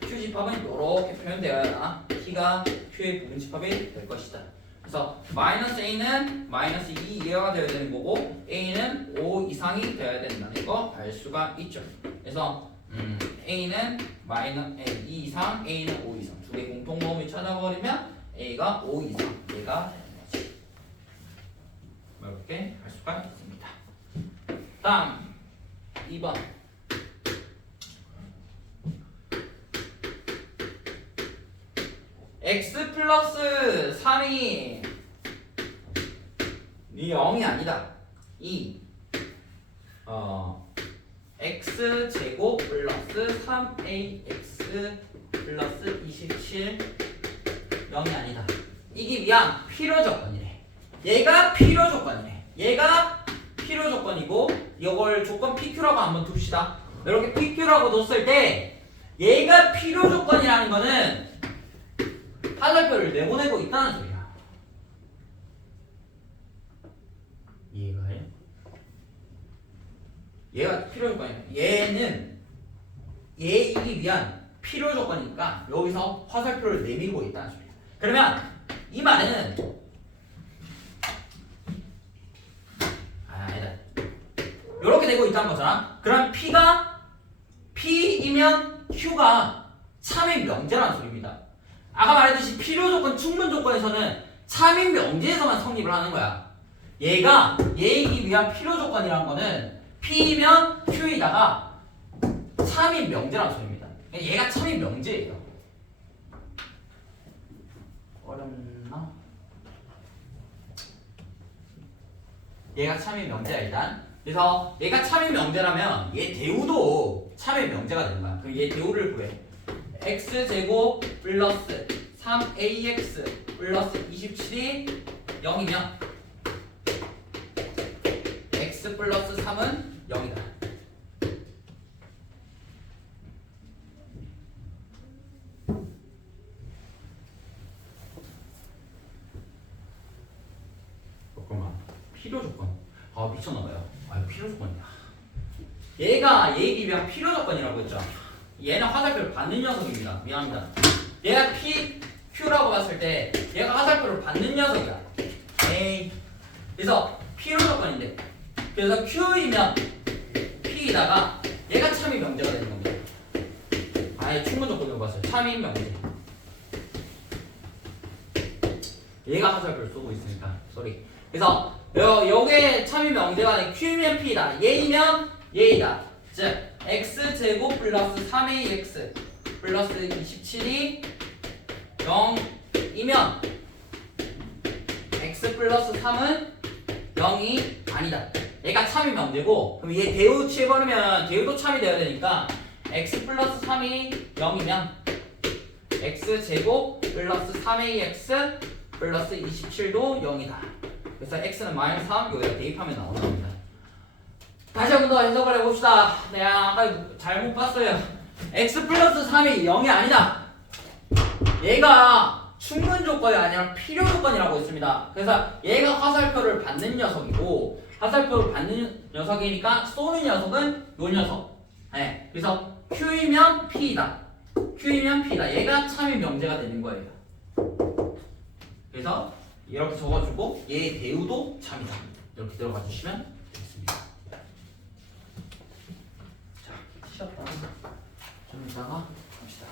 Q 집합은 이렇게 표현되어야 P가 Q의 부분 집합이 될 것이다. 그래서 마이너스 A는 마이너스 2 이하가 되어야 되는 거고 A는 5 이상이 되어야 된다는 거 알 수가 있죠. 그래서 A는 마이너스 2 이상, A는 5 이상 두 개 공통범위 찾아버리면 A가 5 이상 얘가 되는 거지. 이렇게 할 수가 있습니다. 다음 2번. X 플러스 3이 0이 아니다. X 제곱 플러스 3AX 플러스 27 0이 아니다. 이기 위한 필요 조건이래. 얘가 필요 조건이래. 얘가 필요 조건이고 이걸 조건 PQ라고 한번 둡시다. 이렇게 PQ라고 뒀을 때 얘가 필요 조건이라는 거는 화살표를 내보내고 있다는 소리야. 이해가 해? 얘가 필요 조건이야. 얘는 얘이기 위한 필요 조건이니까 여기서 화살표를 내밀고 있다는 소리야. 그러면 이 말은 아니다. 이렇게 되고 있다는 거잖아. 그럼 P이면 Q가 참인 명제라는 소리입니다. 아까 말했듯이 필요 조건, 충분 조건에서는 참인 명제에서만 성립을 하는 거야. 얘가 얘이기 위한 필요 조건이라는 거는 P면 Q이다가 참인 명제라는 소리입니다. 얘가 참인 명제예요. 어렵나? 얘가 참인 명제야 일단. 그래서 얘가 참인 명제라면 얘 대우도 참인 명제가 되는 거야. 그럼 얘 대우를 구해. X제곱 플러스 3AX 플러스 27이 0이면 X 플러스 3은 0이다. 잠깐만. 필요 조건. 미쳤나봐요. 필요 조건이야. 얘가 얘기 위한 필요 조건이라고 했죠. 얘는 화살표를 받는 녀석입니다. 미안합니다. 얘가 P, Q라고 봤을 때 얘가 화살표를 받는 녀석이야. A. 그래서 P로 조건인데 그래서 Q이면 P이다가 얘가 참이 명제가 되는 겁니다. 아예 충분 조건으로 봤어요. 참이 명제. 얘가 화살표를 쏘고 있으니까 쏘리. 그래서 요게 참이 명제가 되는 Q면 P다. 얘이면 얘이다. 즉 X제곱 플러스 3AX 플러스 27이 0이면 X 플러스 3은 0이 아니다. 얘가 참이 명제고 그럼 얘 대우 취해버리면 대우도 참이 되어야 되니까 X 플러스 3이 0이면 X제곱 플러스 3AX 플러스 27도 0이다. 그래서 X는 마이너스 3 여기다 대입하면 나오는 겁니다. 다시 한 번 더 해석을 해봅시다. 내가 아까 잘못 봤어요. X 플러스 3이 0이 아니다. 얘가 충분 조건이 아니라 필요 조건이라고 했습니다. 그래서 얘가 화살표를 받는 녀석이고 화살표를 받는 녀석이니까 쏘는 녀석은 요 녀석. 네, 그래서 Q이면 P이다. Q이면 P다. 얘가 참이 명제가 되는 거예요. 그래서 이렇게 적어주고 얘의 대우도 참이다. 이렇게 들어가 주시면 되겠습니다. 자, 쉬었다. 좀 이따가 갑시다.